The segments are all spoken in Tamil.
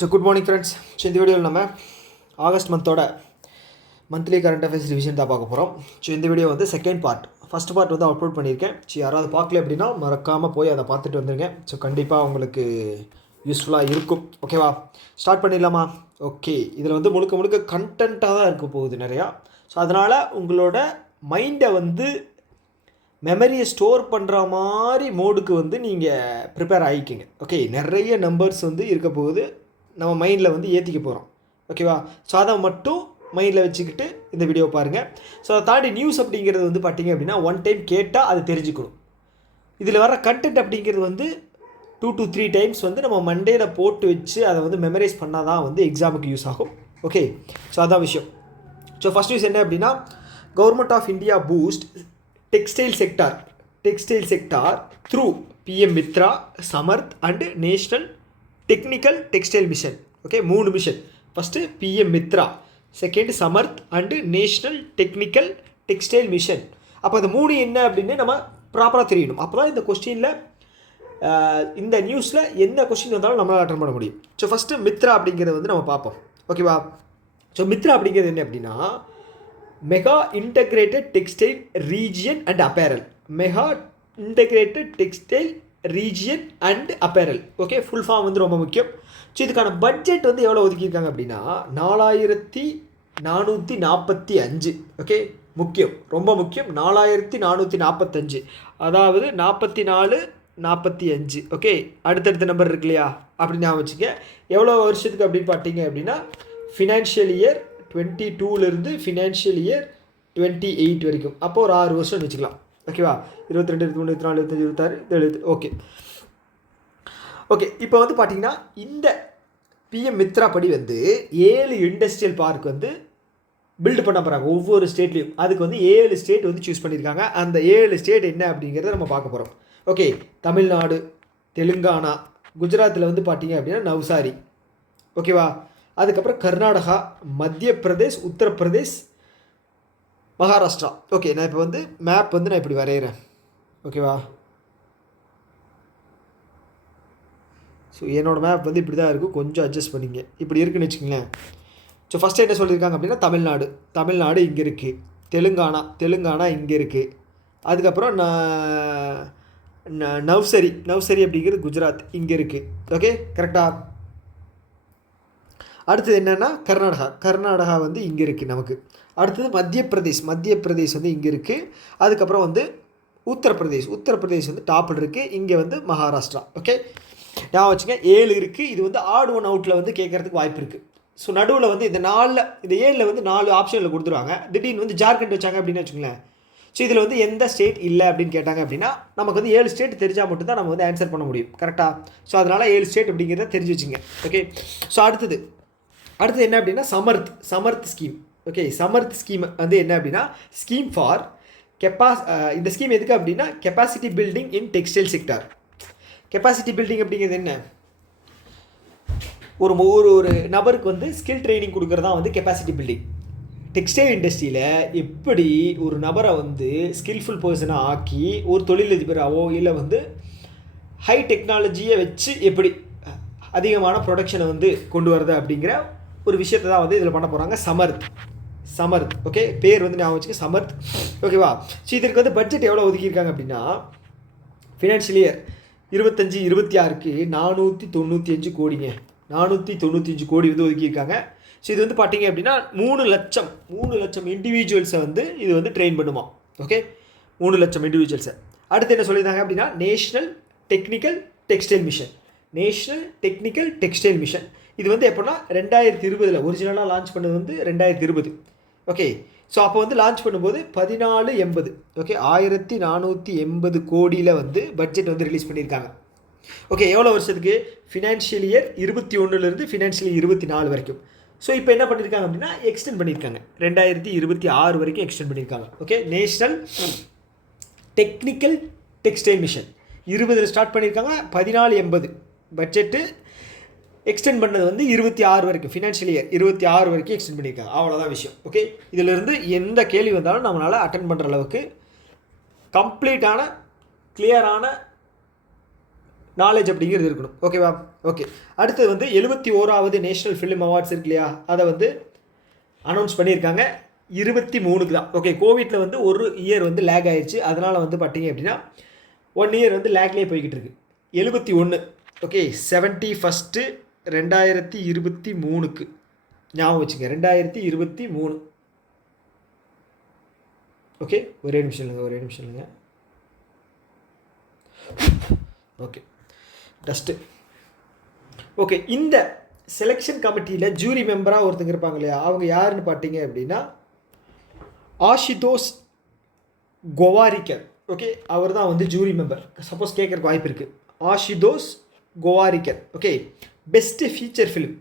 So good morning friends. So இந்த வீடியோவில் நம்ம ஆகஸ்ட் மந்தோட மந்த்லி கரண்ட் அஃபேர்ஸ் ரிவிஷன் தான் பார்க்க போகிறோம். ஸோ இந்த வீடியோ வந்து செகண்ட் பார்ட். ஃபஸ்ட் பார்ட் வந்து அப்லோட் பண்ணியிருக்கேன். ஸோ யாராவது பார்க்கல அப்படின்னா மறக்காமல் போய் அதை பார்த்துட்டு வந்துருங்க. ஸோ கண்டிப்பாக உங்களுக்கு யூஸ்ஃபுல்லாக இருக்கும். ஓகேவா, ஸ்டார்ட் பண்ணிடலாமா? ஓகே, இதில் வந்து முழுக்க முழுக்க கண்டென்ட்டாக தான் இருக்க போகுது நிறையா. ஸோ அதனால் உங்களோட மைண்டை வந்து மெமரியை ஸ்டோர் பண்ணுற மாதிரி மோடுக்கு வந்து நீங்கள் ப்ரிப்பேர் ஆகிக்கிங்க. ஓகே, நிறைய நம்பர்ஸ் வந்து இருக்க போகுது, நம்ம மைண்டில் வந்து ஏற்றிக்க போகிறோம். ஓகேவா, ஸோ அதை மட்டும் மைண்டில் வச்சுக்கிட்டு இந்த வீடியோ பாருங்கள். ஸோ அதை தாண்டி நியூஸ் அப்படிங்கிறது வந்து பார்த்திங்க அப்படின்னா ஒன் டைம் கேட்டால் அது தெரிஞ்சுக்கணும். இதில் வர கண்டென்ட் அப்படிங்கிறது வந்து 2 to 3 டைம்ஸ் வந்து நம்ம மண்டேயில் போட்டு வச்சு அதை வந்து மெமரைஸ் பண்ணால் தான் வந்து எக்ஸாமுக்கு யூஸ் ஆகும். ஓகே, ஸோ அதான் விஷயம். ஸோ ஃபஸ்ட் நியூஸ் என்ன அப்படின்னா, government of India boost textile sector through PM Mitra, Samarth and National Technical Textile Mission. Okay, 3 mission. First PM Mitra, second Samarth and national technical textile mission. அப்போ அந்த 3 என்ன அப்படின்னு நம்ம ப்ராப்பராக தெரியணும். அப்போ தான் இந்த கொஸ்டினில் இந்த நியூஸில் எந்த கொஸ்டின் வந்தாலும் நம்மளால் அட்டன் பண்ண முடியும். ஸோ ஃபஸ்ட்டு மித்ரா அப்படிங்கிறத வந்து நம்ம பார்ப்போம். ஓகேவா, ஸோ மித்ரா அப்படிங்கிறது என்ன அப்படின்னா, mega integrated textile region and apparel. Mega integrated textile region and apparel. Okay, full form வந்து ரொம்ப முக்கியம். ஸோ இதுக்கான பட்ஜெட் வந்து எவ்வளோ ஒதுக்கியிருக்காங்க அப்படின்னா 4445. ஓகே, முக்கியம், ரொம்ப முக்கியம். 4445, அதாவது 44, 45. ஓகே, அடுத்தடுத்த நம்பர் இருக்கு இல்லையா, அப்படி நான் வச்சுக்க. எவ்வளோ வருஷத்துக்கு அப்படின்னு பார்த்தீங்க அப்படின்னா ஃபினான்ஷியல் இயர் 22லேருந்து ஃபினான்ஷியல் இயர் 28 வரைக்கும். அப்போ ஒரு 6 வருஷம் வச்சுக்கலாம். ஓகேவா, 22, 23, 24, 25, 26, 27. ஓகே ஓகே இப்போ வந்து பார்த்தீங்கன்னா இந்த பிஎம் மித்ரா படி வந்து 7 இண்டஸ்ட்ரியல் பார்க் வந்து பில்டு பண்ண போகிறாங்க ஒவ்வொரு ஸ்டேட்லேயும். அதுக்கு வந்து 7 ஸ்டேட் வந்து சூஸ் பண்ணியிருக்காங்க. அந்த 7 ஸ்டேட் என்ன அப்படிங்கிறத நம்ம பார்க்க போகிறோம். ஓகே, தமிழ்நாடு, தெலுங்கானா, குஜராத்தில் வந்து பார்த்தீங்க அப்படின்னா நவ்சாரி. ஓகேவா, அதுக்கப்புறம் கர்நாடகா, மத்திய பிரதேஷ், உத்தரப்பிரதேஷ், மகாராஷ்டிரா. ஓகே, நான் இப்போ வந்து மேப் வந்து நான் இப்படி வரைகிறேன். ஓகேவா, ஸோ என்னோடய மேப் வந்து இப்படி தான் இருக்கும், கொஞ்சம் அட்ஜஸ்ட் பண்ணிங்க. இப்படி இருக்குன்னு வச்சுக்கோங்களேன். ஸோ ஃபஸ்ட்டு என்ன சொல்லியிருக்காங்க அப்படின்னா, தமிழ்நாடு இங்கே இருக்குது. தெலுங்கானா இங்கே இருக்குது. அதுக்கப்புறம் நவ்சரி அப்படிங்கிறது குஜராத் இங்கே இருக்குது. ஓகே, கரெக்டாக. அடுத்தது என்னென்னா கர்நாடகா வந்து இங்கே இருக்குது நமக்கு. அடுத்தது மத்திய பிரதேஷ் வந்து இங்கே இருக்குது. அதுக்கப்புறம் வந்து உத்தரப்பிரதேஷ் வந்து டாப்பில் இருக்குது. இங்கே வந்து மகாராஷ்டிரா. ஓகே, நான் வச்சுங்க 7 இருக்குது. இது வந்து ஆட் ஒன் அவுட்டில் வந்து கேட்குறதுக்கு வாய்ப்பு இருக்குது. ஸோ நடுவில் வந்து இந்த 7ல் வந்து 4 ஆப்ஷனில் கொடுத்துருவாங்க. திடீர்னு வந்து ஜார்க்கண்ட் வச்சாங்க அப்படின்னு வச்சுக்கோங்களேன். ஸோ இதில் வந்து எந்த ஸ்டேட் இல்லை அப்படின்னு கேட்டாங்க அப்படின்னா நமக்கு வந்து 7 ஸ்டேட் தெரிஞ்சால் மட்டும்தான் நம்ம வந்து ஆன்சர் பண்ண முடியும். கரெக்டாக. ஸோ அதனால் 7 ஸ்டேட் அப்படிங்கிறத தெரிஞ்சு வச்சுங்க. ஓகே, ஸோ அடுத்தது என்ன அப்படின்னா Samarth scheme. Okay, Samarth scheme வந்து என்ன அப்படின்னா ஸ்கீம் ஃபார் இந்த ஸ்கீம் எதுக்கு அப்படின்னா கெப்பாசிட்டி பில்டிங் இன் டெக்ஸ்டைல் செக்டார். கெப்பாசிட்டி பில்டிங் அப்படிங்கிறது என்ன, ஒரு நபருக்கு வந்து ஸ்கில் ட்ரைனிங் கொடுக்குறது தான் வந்து கெப்பாசிட்டி பில்டிங். டெக்ஸ்டைல் இண்டஸ்ட்ரியில் எப்படி ஒரு நபரை வந்து ஸ்கில்ஃபுல் பர்சனாக ஆக்கி ஒரு தொழிலதிபராகவோ இல்லை வந்து ஹை டெக்னாலஜியை வச்சு எப்படி அதிகமான ப்ரொடக்ஷனை வந்து கொண்டு வரது அப்படிங்கிற ஒரு விஷயத்தை தான் வந்து இதில் பண்ண போகிறாங்க. சமர்த். ஓகே, பேர் வந்து ஞாபகம் வச்சுக்க, சமர்த். ஓகேவா, ஸோ இதற்கு வந்து பட்ஜெட் எவ்வளோ ஒதுக்கியிருக்காங்க அப்படின்னா ஃபினான்ஷியல் இயர் 25-26க்கு 495 கோடிங்க. 495 கோடி வந்து ஒதுக்கியிருக்காங்க. ஸோ இது வந்து பார்த்தீங்க அப்படின்னா 3 லட்சம் இண்டிவிஜுவல்ஸை வந்து இது வந்து ட்ரெயின் பண்ணுமா. ஓகே, 3 லட்சம் இண்டிவிஜுவல்ஸை. அடுத்து என்ன சொல்லியிருந்தாங்க அப்படின்னா நேஷ்னல் டெக்னிக்கல் டெக்ஸ்டைல் மிஷன். இது வந்து எப்போனா 2020 ஒரிஜினலாக லான்ச் பண்ணது வந்து 2020. ஓகே, ஸோ அப்போ வந்து லான்ச் பண்ணும்போது 1480. ஓகே, 1480 கோடியில் வந்து பட்ஜெட் வந்து ரிலீஸ் பண்ணியிருக்காங்க. ஓகே, எவ்வளோ வருஷத்துக்கு, ஃபினான்ஷியல் இயர் 21லேருந்து ஃபினான்ஷியல் இயர் 24 வரைக்கும். ஸோ இப்போ என்ன பண்ணியிருக்காங்க அப்படின்னா எக்ஸ்டெண்ட் பண்ணியிருக்காங்க, 2026 வரைக்கும் எக்ஸ்டெண்ட் பண்ணியிருக்காங்க. Okay, national technical textile mission 20 start பண்ணியிருக்காங்க. 1480 பட்ஜெட்டு எக்ஸ்டெண்ட் பண்ணது வந்து 26 வரைக்கும், ஃபினான்ஷியல் இயர் 26 வரைக்கும் எக்ஸ்டெண்ட் பண்ணியிருக்காங்க. அவ்வளோதான் விஷயம். ஓகே, இதிலிருந்து எந்த கேள்வி வந்தாலும் நம்மளால் அட்டன் பண்ணுற அளவுக்கு கம்ப்ளீட்டான கிளியரான நாலேஜ் அப்படிங்கிறது இருக்கணும். ஓகேவா, ஓகே. அடுத்தது வந்து 71வது நேஷ்னல் ஃபிலிம் அவார்ட்ஸ் இருக்கு இல்லையா, அதை வந்து அனௌன்ஸ் பண்ணியிருக்காங்க 23க்கு தான். ஓகே, கோவிட்டில் வந்து ஒரு இயர் வந்து லேக் ஆயிடுச்சு, அதனால் வந்து பார்த்தீங்க அப்படின்னா 1 இயர் வந்து லேக்லேயே போய்கிட்டு இருக்கு. 71 ஓகே 71 2023க்கு ஞாபகம் வச்சுங்க, 2023. ஓகே, ஒரே நிமிஷம் இல்லைங்க. Okay, dust. ஓகே, இந்த செலெக்ஷன் கமிட்டியில் ஜூரி மெம்பராக ஒருத்தங்க இருப்பாங்க இல்லையா, அவங்க யாருன்னு பார்த்தீங்க அப்படின்னா ஆஷிதோஷ் கோவாரிக்கர். ஓகே, அவர் தான் வந்து ஜூரி மெம்பர். சப்போஸ் கேட்குறக்கு வாய்ப்பு இருக்குது. ஆஷிதோஷ் கோவாரிக்கர். ஓகே, பெஸ்ட்டு ஃபீச்சர் ஃபிலிம்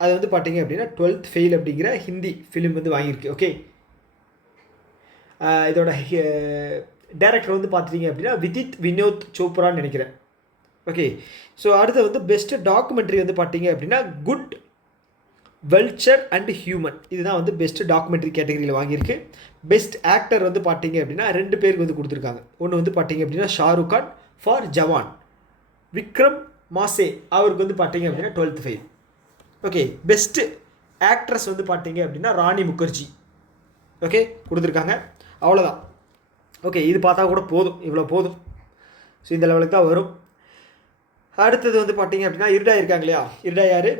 அது வந்து பார்த்தீங்க அப்படின்னா 12th ஃபெயில் அப்படிங்கிற ஹிந்தி ஃபிலிம் வந்து வாங்கியிருக்கு. ஓகே, இதோட டைரக்டர் வந்து பார்த்துட்டிங்க அப்படின்னா விதித் வினோத் சோப்ரான்னு நினைக்கிறேன். ஓகே, ஸோ அடுத்து வந்து பெஸ்ட்டு டாக்குமெண்ட்ரி வந்து பார்த்தீங்க அப்படின்னா குட் வெல்ச்சர் அண்ட் ஹியூமன், இதுதான் வந்து பெஸ்ட்டு டாக்குமெண்ட்ரி கேட்டகரியில் வாங்கியிருக்கு. பெஸ்ட் ஆக்டர் வந்து பார்த்தீங்க அப்படின்னா 2 பேருக்கு வந்து கொடுத்துருக்காங்க. ஒன்று வந்து பார்த்தீங்க அப்படின்னா ஷாருக் கான் ஃபார் ஜவான், விக்ரம் மாசே அவருக்கு வந்து பார்த்தீங்க அப்படின்னா 12th fail. Okay, best actress வந்து பார்த்தீங்க அப்படின்னா ராணி முகர்ஜி. ஓகே, கொடுத்துருக்காங்க. அவ்வளோதான். ஓகே, இது பார்த்தா கூட போதும், இவ்வளோ போதும். ஸோ இந்த லெவலுக்கு தான் வரும். அடுத்தது வந்து பார்த்தீங்க அப்படின்னா இர்டா இருக்காங்க இல்லையா, இர்டா யார்?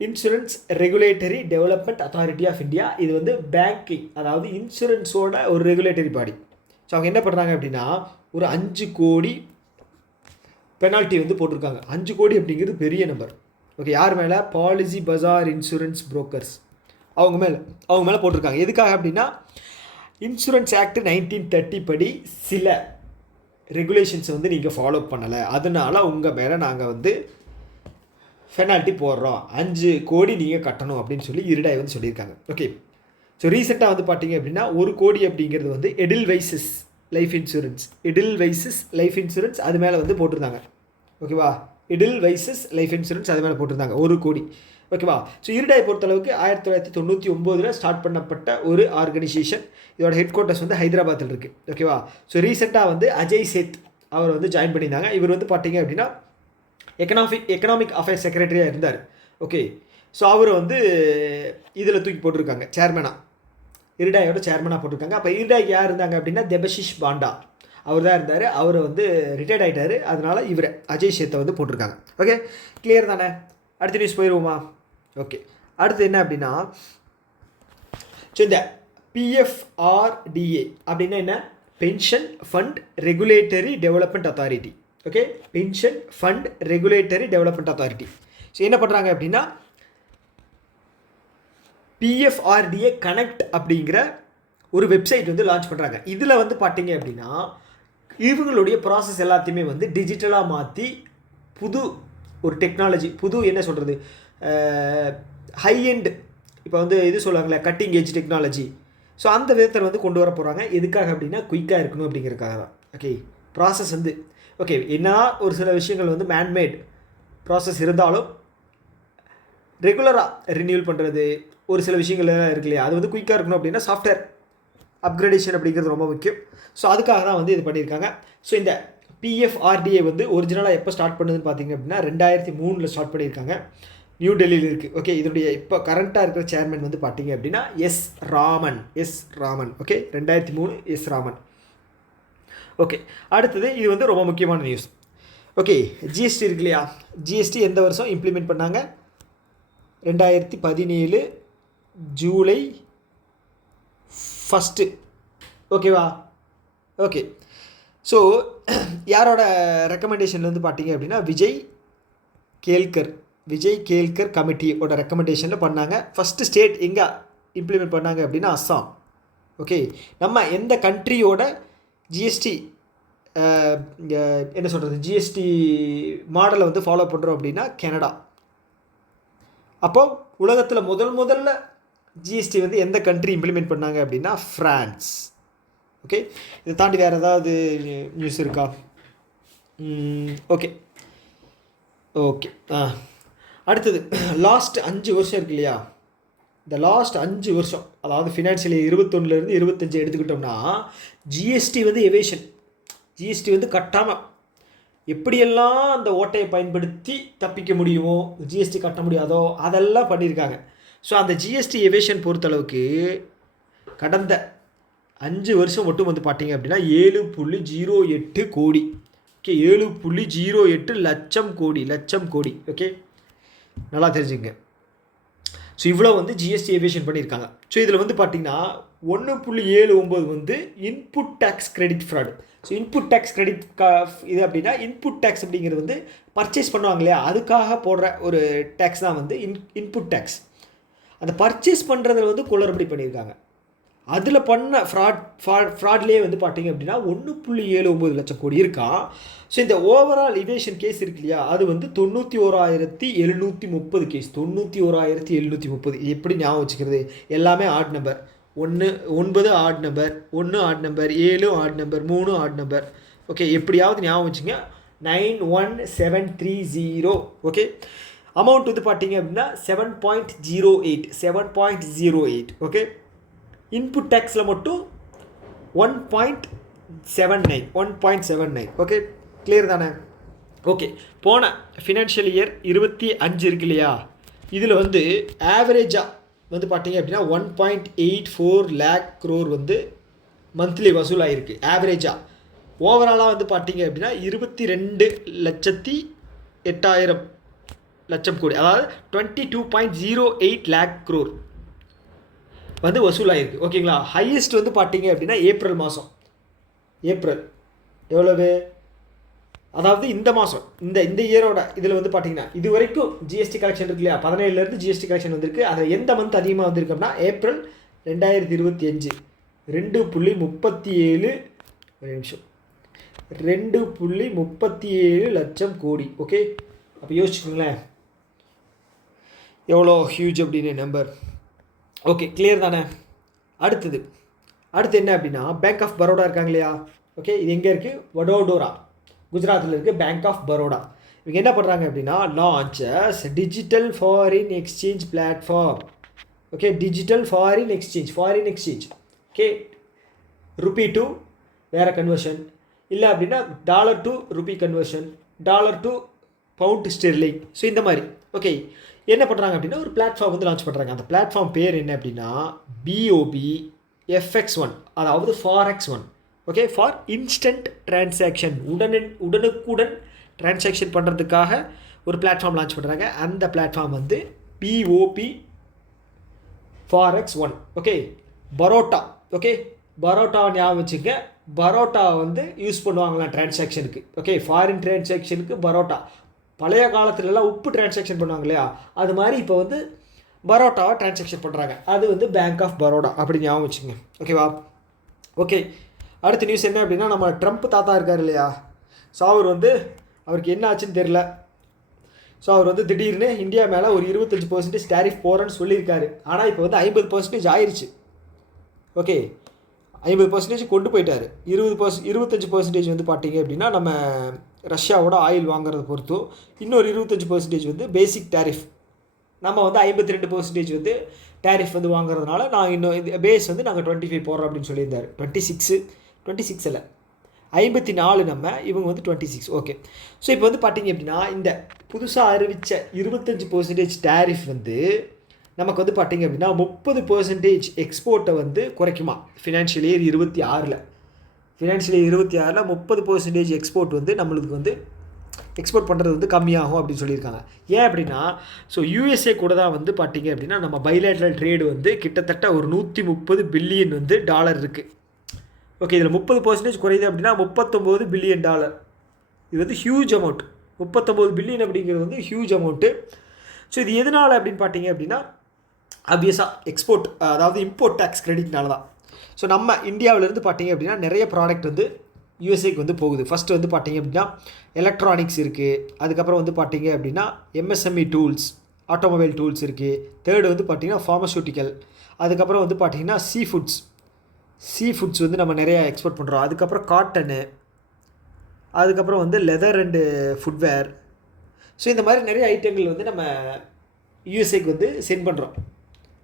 Insurance regulatory development authority of India. இது வந்து பேங்கிங், அதாவது இன்சூரன்ஸோட ஒரு ரெகுலேட்டரி பாடி. ஸோ அவங்க என்ன பண்ணுறாங்க அப்படின்னா ஒரு 5 கோடி பெனால்ட்டி வந்து போட்டிருக்காங்க. 5 கோடி அப்படிங்கிறது பெரிய நம்பர். ஓகே, யார் மேலே? பாலிசி பஜார் இன்சூரன்ஸ் புரோக்கர்ஸ், அவங்க மேலே போட்டிருக்காங்க. எதுக்காக அப்படின்னா இன்சூரன்ஸ் ஆக்ட் 1930 படி சில ரெகுலேஷன்ஸை வந்து நீங்கள் ஃபாலோ பண்ணலை, அதனால் உங்கள் மேலே நாங்கள் வந்து பெனால்ட்டி போடுறோம், 5 கோடி நீங்கள் கட்டணும் அப்படின்னு சொல்லி இருடாய் வந்து சொல்லியிருக்காங்க. ஓகே, ஸோ ரீசெண்டாக வந்து பார்த்தீங்க அப்படின்னா 1 கோடி அப்படிங்கிறது வந்து எடில்வைசஸ் லைஃப் இன்சூரன்ஸ் அது மேலே வந்து போட்டிருந்தாங்க. ஓகேவா, எடில்வைசஸ் லைஃப் இன்சூரன்ஸ் அது மேலே போட்டிருந்தாங்க 1 கோடி. ஓகேவா, ஸோ இருடாய் பொறுத்தளவுக்கு 1999 ஸ்டார்ட் பண்ணப்பட்ட ஒரு ஆர்கனைசேஷன். இதோட ஹெட் குவார்ட்டர்ஸ் வந்து ஹைதராபாத்தில் இருக்குது. ஓகேவா, ஸோ ரீசெண்டாக வந்து அஜய் சேத் அவர் வந்து ஜாயின் பண்ணியிருந்தாங்க. இவர் வந்து பார்த்தீங்க அப்படின்னா எக்கனாமிக் அஃபேர்ஸ் செக்ரட்டரியாக இருந்தார். ஓகே, ஸோ அவர் வந்து இதில் தூக்கி போட்டிருக்காங்க சேர்மனாக, இருடாயோட சேர்மனாக போட்டிருக்காங்க. அப்போ இருடாய்க்கு யார் இருந்தாங்க அப்படின்னா தெபஷிஷ் பாண்டா அவர் தான் இருந்தார். அவர் வந்து ரிட்டையர்ட் ஆகிட்டார், அதனால் இவரை அஜய் சேத்தை வந்து போட்டிருக்காங்க. ஓகே, கிளியர் தானே? அடுத்த நியூஸ் போயிடுவோமா? ஓகே, அடுத்து என்ன அப்படின்னா ஸோ இந்த PFRDA அப்படின்னா என்ன? Pension fund regulatory development authority. Okay, pension fund regulatory development authority. So என்ன பண்ணுறாங்க அப்படின்னா PFRDA கனெக்ட் அப்படிங்கிற ஒரு வெப்சைட் வந்து லான்ச் பண்ணுறாங்க. இதில் வந்து பார்த்தீங்க அப்படின்னா இவங்களுடைய ப்ராசஸ் எல்லாத்தையுமே வந்து டிஜிட்டலாக மாற்றி புது ஒரு டெக்னாலஜி, புது என்ன சொல்கிறது, ஹை எண்ட், இப்போ வந்து இது சொல்லுவாங்களே கட்டிங் ஏஜ் டெக்னாலஜி, ஸோ அந்த விதத்தில் வந்து கொண்டு வர போகிறாங்க. எதுக்காக அப்படின்னா குயிக்காக இருக்கணும் அப்படிங்கிறதுக்காக தான். ஓகே, ப்ராசஸ் வந்து ஓகே என்ன ஒரு சில விஷயங்கள் வந்து மேன்மேட் ப்ராசஸ் இருந்தாலும் ரெகுலராக ரினியூவல் பண்ணுறது ஒரு சில விஷயங்கள் இருக்கு இல்லையா, அது வந்து குயிக்காக இருக்கணும் அப்படின்னா சாஃப்ட்வேர் அப்கிரேடேஷன் அப்படிங்கிறது ரொம்ப முக்கியம். ஸோ அதுக்காக தான் வந்து இது பண்ணியிருக்காங்க. ஸோ இந்த PFRDA வந்து ஒரிஜினலாக எப்போ ஸ்டார்ட் பண்ணுதுன்னு பார்த்தீங்க அப்படின்னா 2003 ஸ்டார்ட் பண்ணியிருக்காங்க. நியூ டெல்லியில் இருக்குது. ஓகே, இதனுடைய இப்போ கரண்ட்டாக இருக்கிற சேர்மன் வந்து பார்த்தீங்க அப்படின்னா S Raman. Okay, 2003 S Raman. Okay, அடுத்தது இது வந்து ரொம்ப முக்கியமான நியூஸ். ஓகே, GST இருக்கு இல்லையா, GST எந்த வருஷம் இம்ப்ளிமெண்ட் பண்ணாங்க? 2017 ஜூலை 1. ஓகேவா? ஓகே, ஸோ யாரோட ரெக்கமெண்டேஷன் வந்து பார்த்தீங்க அப்படின்னா விஜய் கேல்கர் கமிட்டியோட ரெக்கமெண்டேஷனில் பண்ணாங்க. ஃபஸ்ட்டு ஸ்டேட் எங்கே இம்ப்ளிமெண்ட் பண்ணாங்க அப்படின்னா அஸ்ஸாம். ஓகே, நம்ம எந்த கண்ட்ரியோட GST என்ன சொல்கிறது GST மாடலை வந்து ஃபாலோ பண்ணுறோம் அப்படின்னா கனடா. அப்போது உலகத்தில் முதல்ல GST வந்து எந்த கண்ட்ரி இம்ப்ளிமெண்ட் பண்ணாங்க அப்படின்னா ஃப்ரான்ஸ். ஓகே, இதை தாண்டி வேறு ஏதாவது நியூஸ் இருக்கா? ஓகே அடுத்தது லாஸ்ட் 5 வருஷம் இருக்கு இல்லையா, இந்த லாஸ்ட் 5 வருஷம் அதாவது ஃபினான்ஷியல் 21 25 எடுத்துக்கிட்டோம்னா GST வந்து எவேஷன், GST வந்து கட்டாமல் எப்படியெல்லாம் அந்த ஓட்டையை பயன்படுத்தி தப்பிக்க முடியுமோ, ஜிஎஸ்டி கட்ட முடியாதோ அதெல்லாம் பண்ணியிருக்காங்க. ஸோ அந்த ஜிஎஸ்டி எவேஷன் பொறுத்தளவுக்கு கடந்த 5 வருஷம் மட்டும் வந்து பார்த்தீங்க அப்படின்னா 7.08 கோடி. ஓகே, 7.08 லட்சம் கோடி. ஓகே, நல்லா தெரிஞ்சுங்க. ஸோ இவ்வளோ வந்து ஜிஎஸ்டி எவேஷன் பண்ணியிருக்காங்க. ஸோ இதில் வந்து பார்த்தீங்கன்னா 1.79 வந்து input tax credit fraud. So input tax credit இது அப்படின்னா இன்புட் டேக்ஸ் அப்படிங்கிறது வந்து பர்ச்சேஸ் பண்ணுவாங்க இல்லையா, அதுக்காக போடுற ஒரு டேக்ஸ் தான் வந்து இன்புட் டேக்ஸ். அந்த பர்ச்சேஸ் பண்ணுறதில் வந்து குளறுபடி பண்ணியிருக்காங்க. அதில் பண்ண ஃப்ராட்லேயே வந்து பார்த்தீங்க அப்படின்னா 1.79 லட்சம் கோடி இருக்கா. ஸோ இந்த ஓவரால் இவேஷன் கேஸ் இருக்கு இல்லையா, அது வந்து 91,730 கேஸ். 91,730 எப்படி ஞாபகம் வச்சுக்கிறது? எல்லாமே add number. 9 add number, 1 add number, 7 add number, 3 add number. Okay, எப்படியாவது ஞாபகம் வச்சுங்க. 91730. ஓகே, அமௌண்ட் வந்து பார்த்தீங்க அப்படின்னா 7.08. ஓகே, இன்புட் டேக்ஸில் மட்டும் 1.79. ஓகே, கிளியர் தானே? ஓகே, போன ஃபினான்ஷியல் இயர் 25 இருக்கு இல்லையா, இதில் வந்து ஆவரேஜாக வந்து பார்த்தீங்க அப்படின்னா 1.84 lakh crore வந்து மந்த்லி வசூலாகிருக்கு ஆவரேஜாக. ஓவராலாக வந்து பார்த்தீங்க அப்படின்னா 22,08,000 லட்சம் கோடி, அதாவது 22.08 lakh crore வந்து வசூலாகிருக்கு. ஓகேங்களா? ஹையஸ்ட் வந்து பார்த்தீங்க அப்படின்னா ஏப்ரல் மாதம். ஏப்ரல் எவ்வளவு? அதாவது இந்த மாதம், இந்த இயரோட இதில் வந்து பார்த்தீங்கன்னா இது வரைக்கும் ஜிஎஸ்டி கலெக்ஷன் இருக்கு இல்லையா, 17லேருந்து ஜிஎஸ்டி கலெக்ஷன் வந்திருக்கு. அதில் எந்த மந்த் அதிகமாக வந்திருக்கு அப்படின்னா ஏப்ரல் 2025. 2.37 நிமிஷம் 2.37 லட்சம் கோடி. ஓகே, அப்போ யோசிச்சுக்கோங்களேன் எவ்வளோ ஹியூஜ் அப்படின்னு நம்பர். ஓகே, கிளியர் தானே? அடுத்து என்ன அப்படின்னா பேங்க் ஆஃப் பரோடா இருக்காங்க இல்லையா. ஓகே, இது எங்கே இருக்குது? வடோடோரா, குஜராத்தில் இருக்குது பேங்க் ஆஃப் பரோடா. இவங்க என்ன பண்ணுறாங்க அப்படின்னா launches digital foreign exchange platform. Okay, digital foreign exchange. Okay, rupee to வேறு கன்வர்ஷன், இல்லை அப்படின்னா dollar to rupee conversion, dollar to pound sterling. So இந்த மாதிரி. ஓகே, என்ன பண்ணுறாங்க அப்படின்னா ஒரு பிளாட்ஃபார்ம் வந்து லான்ச் பண்ணுறாங்க. அந்த பிளாட்ஃபார்ம் பேர் என்ன அப்படின்னா BOB FX1, அதாவது forex one. Okay, for instant transaction, உடனுக்குடன் டிரான்சாக்ஷன் பண்ணுறதுக்காக ஒரு பிளாட்ஃபார்ம் லான்ச் பண்ணுறாங்க. அந்த பிளாட்ஃபார்ம் வந்து BOP forex one. Okay, parotta. Okay, பரோட்டாவை ஞாபகம் வச்சுங்க. பரோட்டா வந்து யூஸ் பண்ணுவாங்களாம் டிரான்சாக்ஷனுக்கு. ஓகே, ஃபாரின் டிரான்சாக்ஷனுக்கு பரோட்டா. பழைய காலத்துலலாம் உப்பு டிரான்சாக்ஷன் பண்ணுவாங்க இல்லையா, அது மாதிரி இப்போ வந்து பரோட்டாவை டிரான்சாக்ஷன் பண்ணுறாங்க. அது வந்து பேங்க் ஆஃப் பரோடா அப்படி ஞாபகம் வச்சுங்க. ஓகேவா? ஓகே, அடுத்த நியூஸ் என்ன அப்படின்னா நம்ம ட்ரம்ப் தாத்தா இருக்கார் இல்லையா, ஸோ அவருக்கு என்ன ஆச்சுன்னு தெரில. ஸோ அவர் வந்து திடீர்னு இந்தியா மேலே ஒரு 25% டேரிஃப் போகிறேன்னு சொல்லியிருக்காரு. ஆனால் இப்போ வந்து 50% ஆயிடுச்சு. ஓகே, 50% கொண்டு போயிட்டார். 25% வந்து பார்த்தீங்க அப்படின்னா நம்ம ரஷ்யாவோட ஆயில் வாங்குறத பொறுத்தும், இன்னொரு 25% வந்து பேசிக் டேரிஃப். நம்ம வந்து 52% வந்து டேரிஃப் வந்து வாங்குறதுனால நாங்கள் இன்னும் இது பேஸ் வந்து நாங்கள் 25 போடுறோம் அப்படின்னு சொல்லியிருந்தார். 26 இல்லை 54, நம்ம இவங்க வந்து 26. ஓகே, ஸோ இப்போ வந்து பார்த்தீங்க அப்படின்னா இந்த புதுசாக அறிவித்த 25% டேரிஃப் வந்து நமக்கு வந்து பார்த்தீங்க அப்படின்னா 30% எக்ஸ்போர்ட்டை வந்து குறைக்குமா. ஃபினான்ஷியல் இயர் 26 30% எக்ஸ்போர்ட் வந்து நம்மளுக்கு வந்து எக்ஸ்போர்ட் பண்ணுறது வந்து கம்மியாகும் அப்படின்னு சொல்லியிருக்காங்க. ஏன் அப்படின்னா ஸோ USA கூட தான் வந்து பார்த்தீங்க அப்படின்னா நம்ம பைலேட்ரல் ட்ரேடு வந்து கிட்டத்தட்ட ஒரு 130 பில்லியன் வந்து டாலர் இருக்குது. ஓகே, இதில் 30% குறையுது அப்படின்னா 39 பில்லியன் டாலர். இது வந்து ஹியூஜ் அமௌண்ட். 39 பில்லியன் அப்படிங்கிறது வந்து ஹியூஜ் அமௌண்ட்டு. ஸோ இது எதனால் அப்படின்னு பார்த்தீங்க அப்படின்னா ஆப்வியஸாக எக்ஸ்போர்ட், அதாவது இம்போர்ட் டேக்ஸ் கிரெடிட்னால தான். ஸோ நம்ம இந்தியாவிலேருந்து பார்த்தீங்க அப்படின்னா நிறைய ப்ராடக்ட் வந்து யூஎஸ்ஏக்கு வந்து போகுது. ஃபஸ்ட்டு வந்து பார்த்தீங்க அப்படின்னா எலக்ட்ரானிக்ஸ் இருக்குது, அதுக்கப்புறம் வந்து பார்த்தீங்க அப்படின்னா MSME டூல்ஸ், ஆட்டோமொபைல் டூல்ஸ் இருக்குது. தேர்டு வந்து பார்த்தீங்கன்னா ஃபார்மசூட்டிக்கல், அதுக்கப்புறம் வந்து பார்த்தீங்கன்னா சீ ஃபுட்ஸ் வந்து நம்ம நிறையா எக்ஸ்போர்ட் பண்ணுறோம். அதுக்கப்புறம் காட்டனு, அதுக்கப்புறம் வந்து லெதர் அண்டு ஃபுட்வேர். ஸோ இந்த மாதிரி நிறைய ஐட்டங்கள் வந்து நம்ம யூஎஸ்ஏக்கு வந்து சென்ட் பண்ணுறோம்.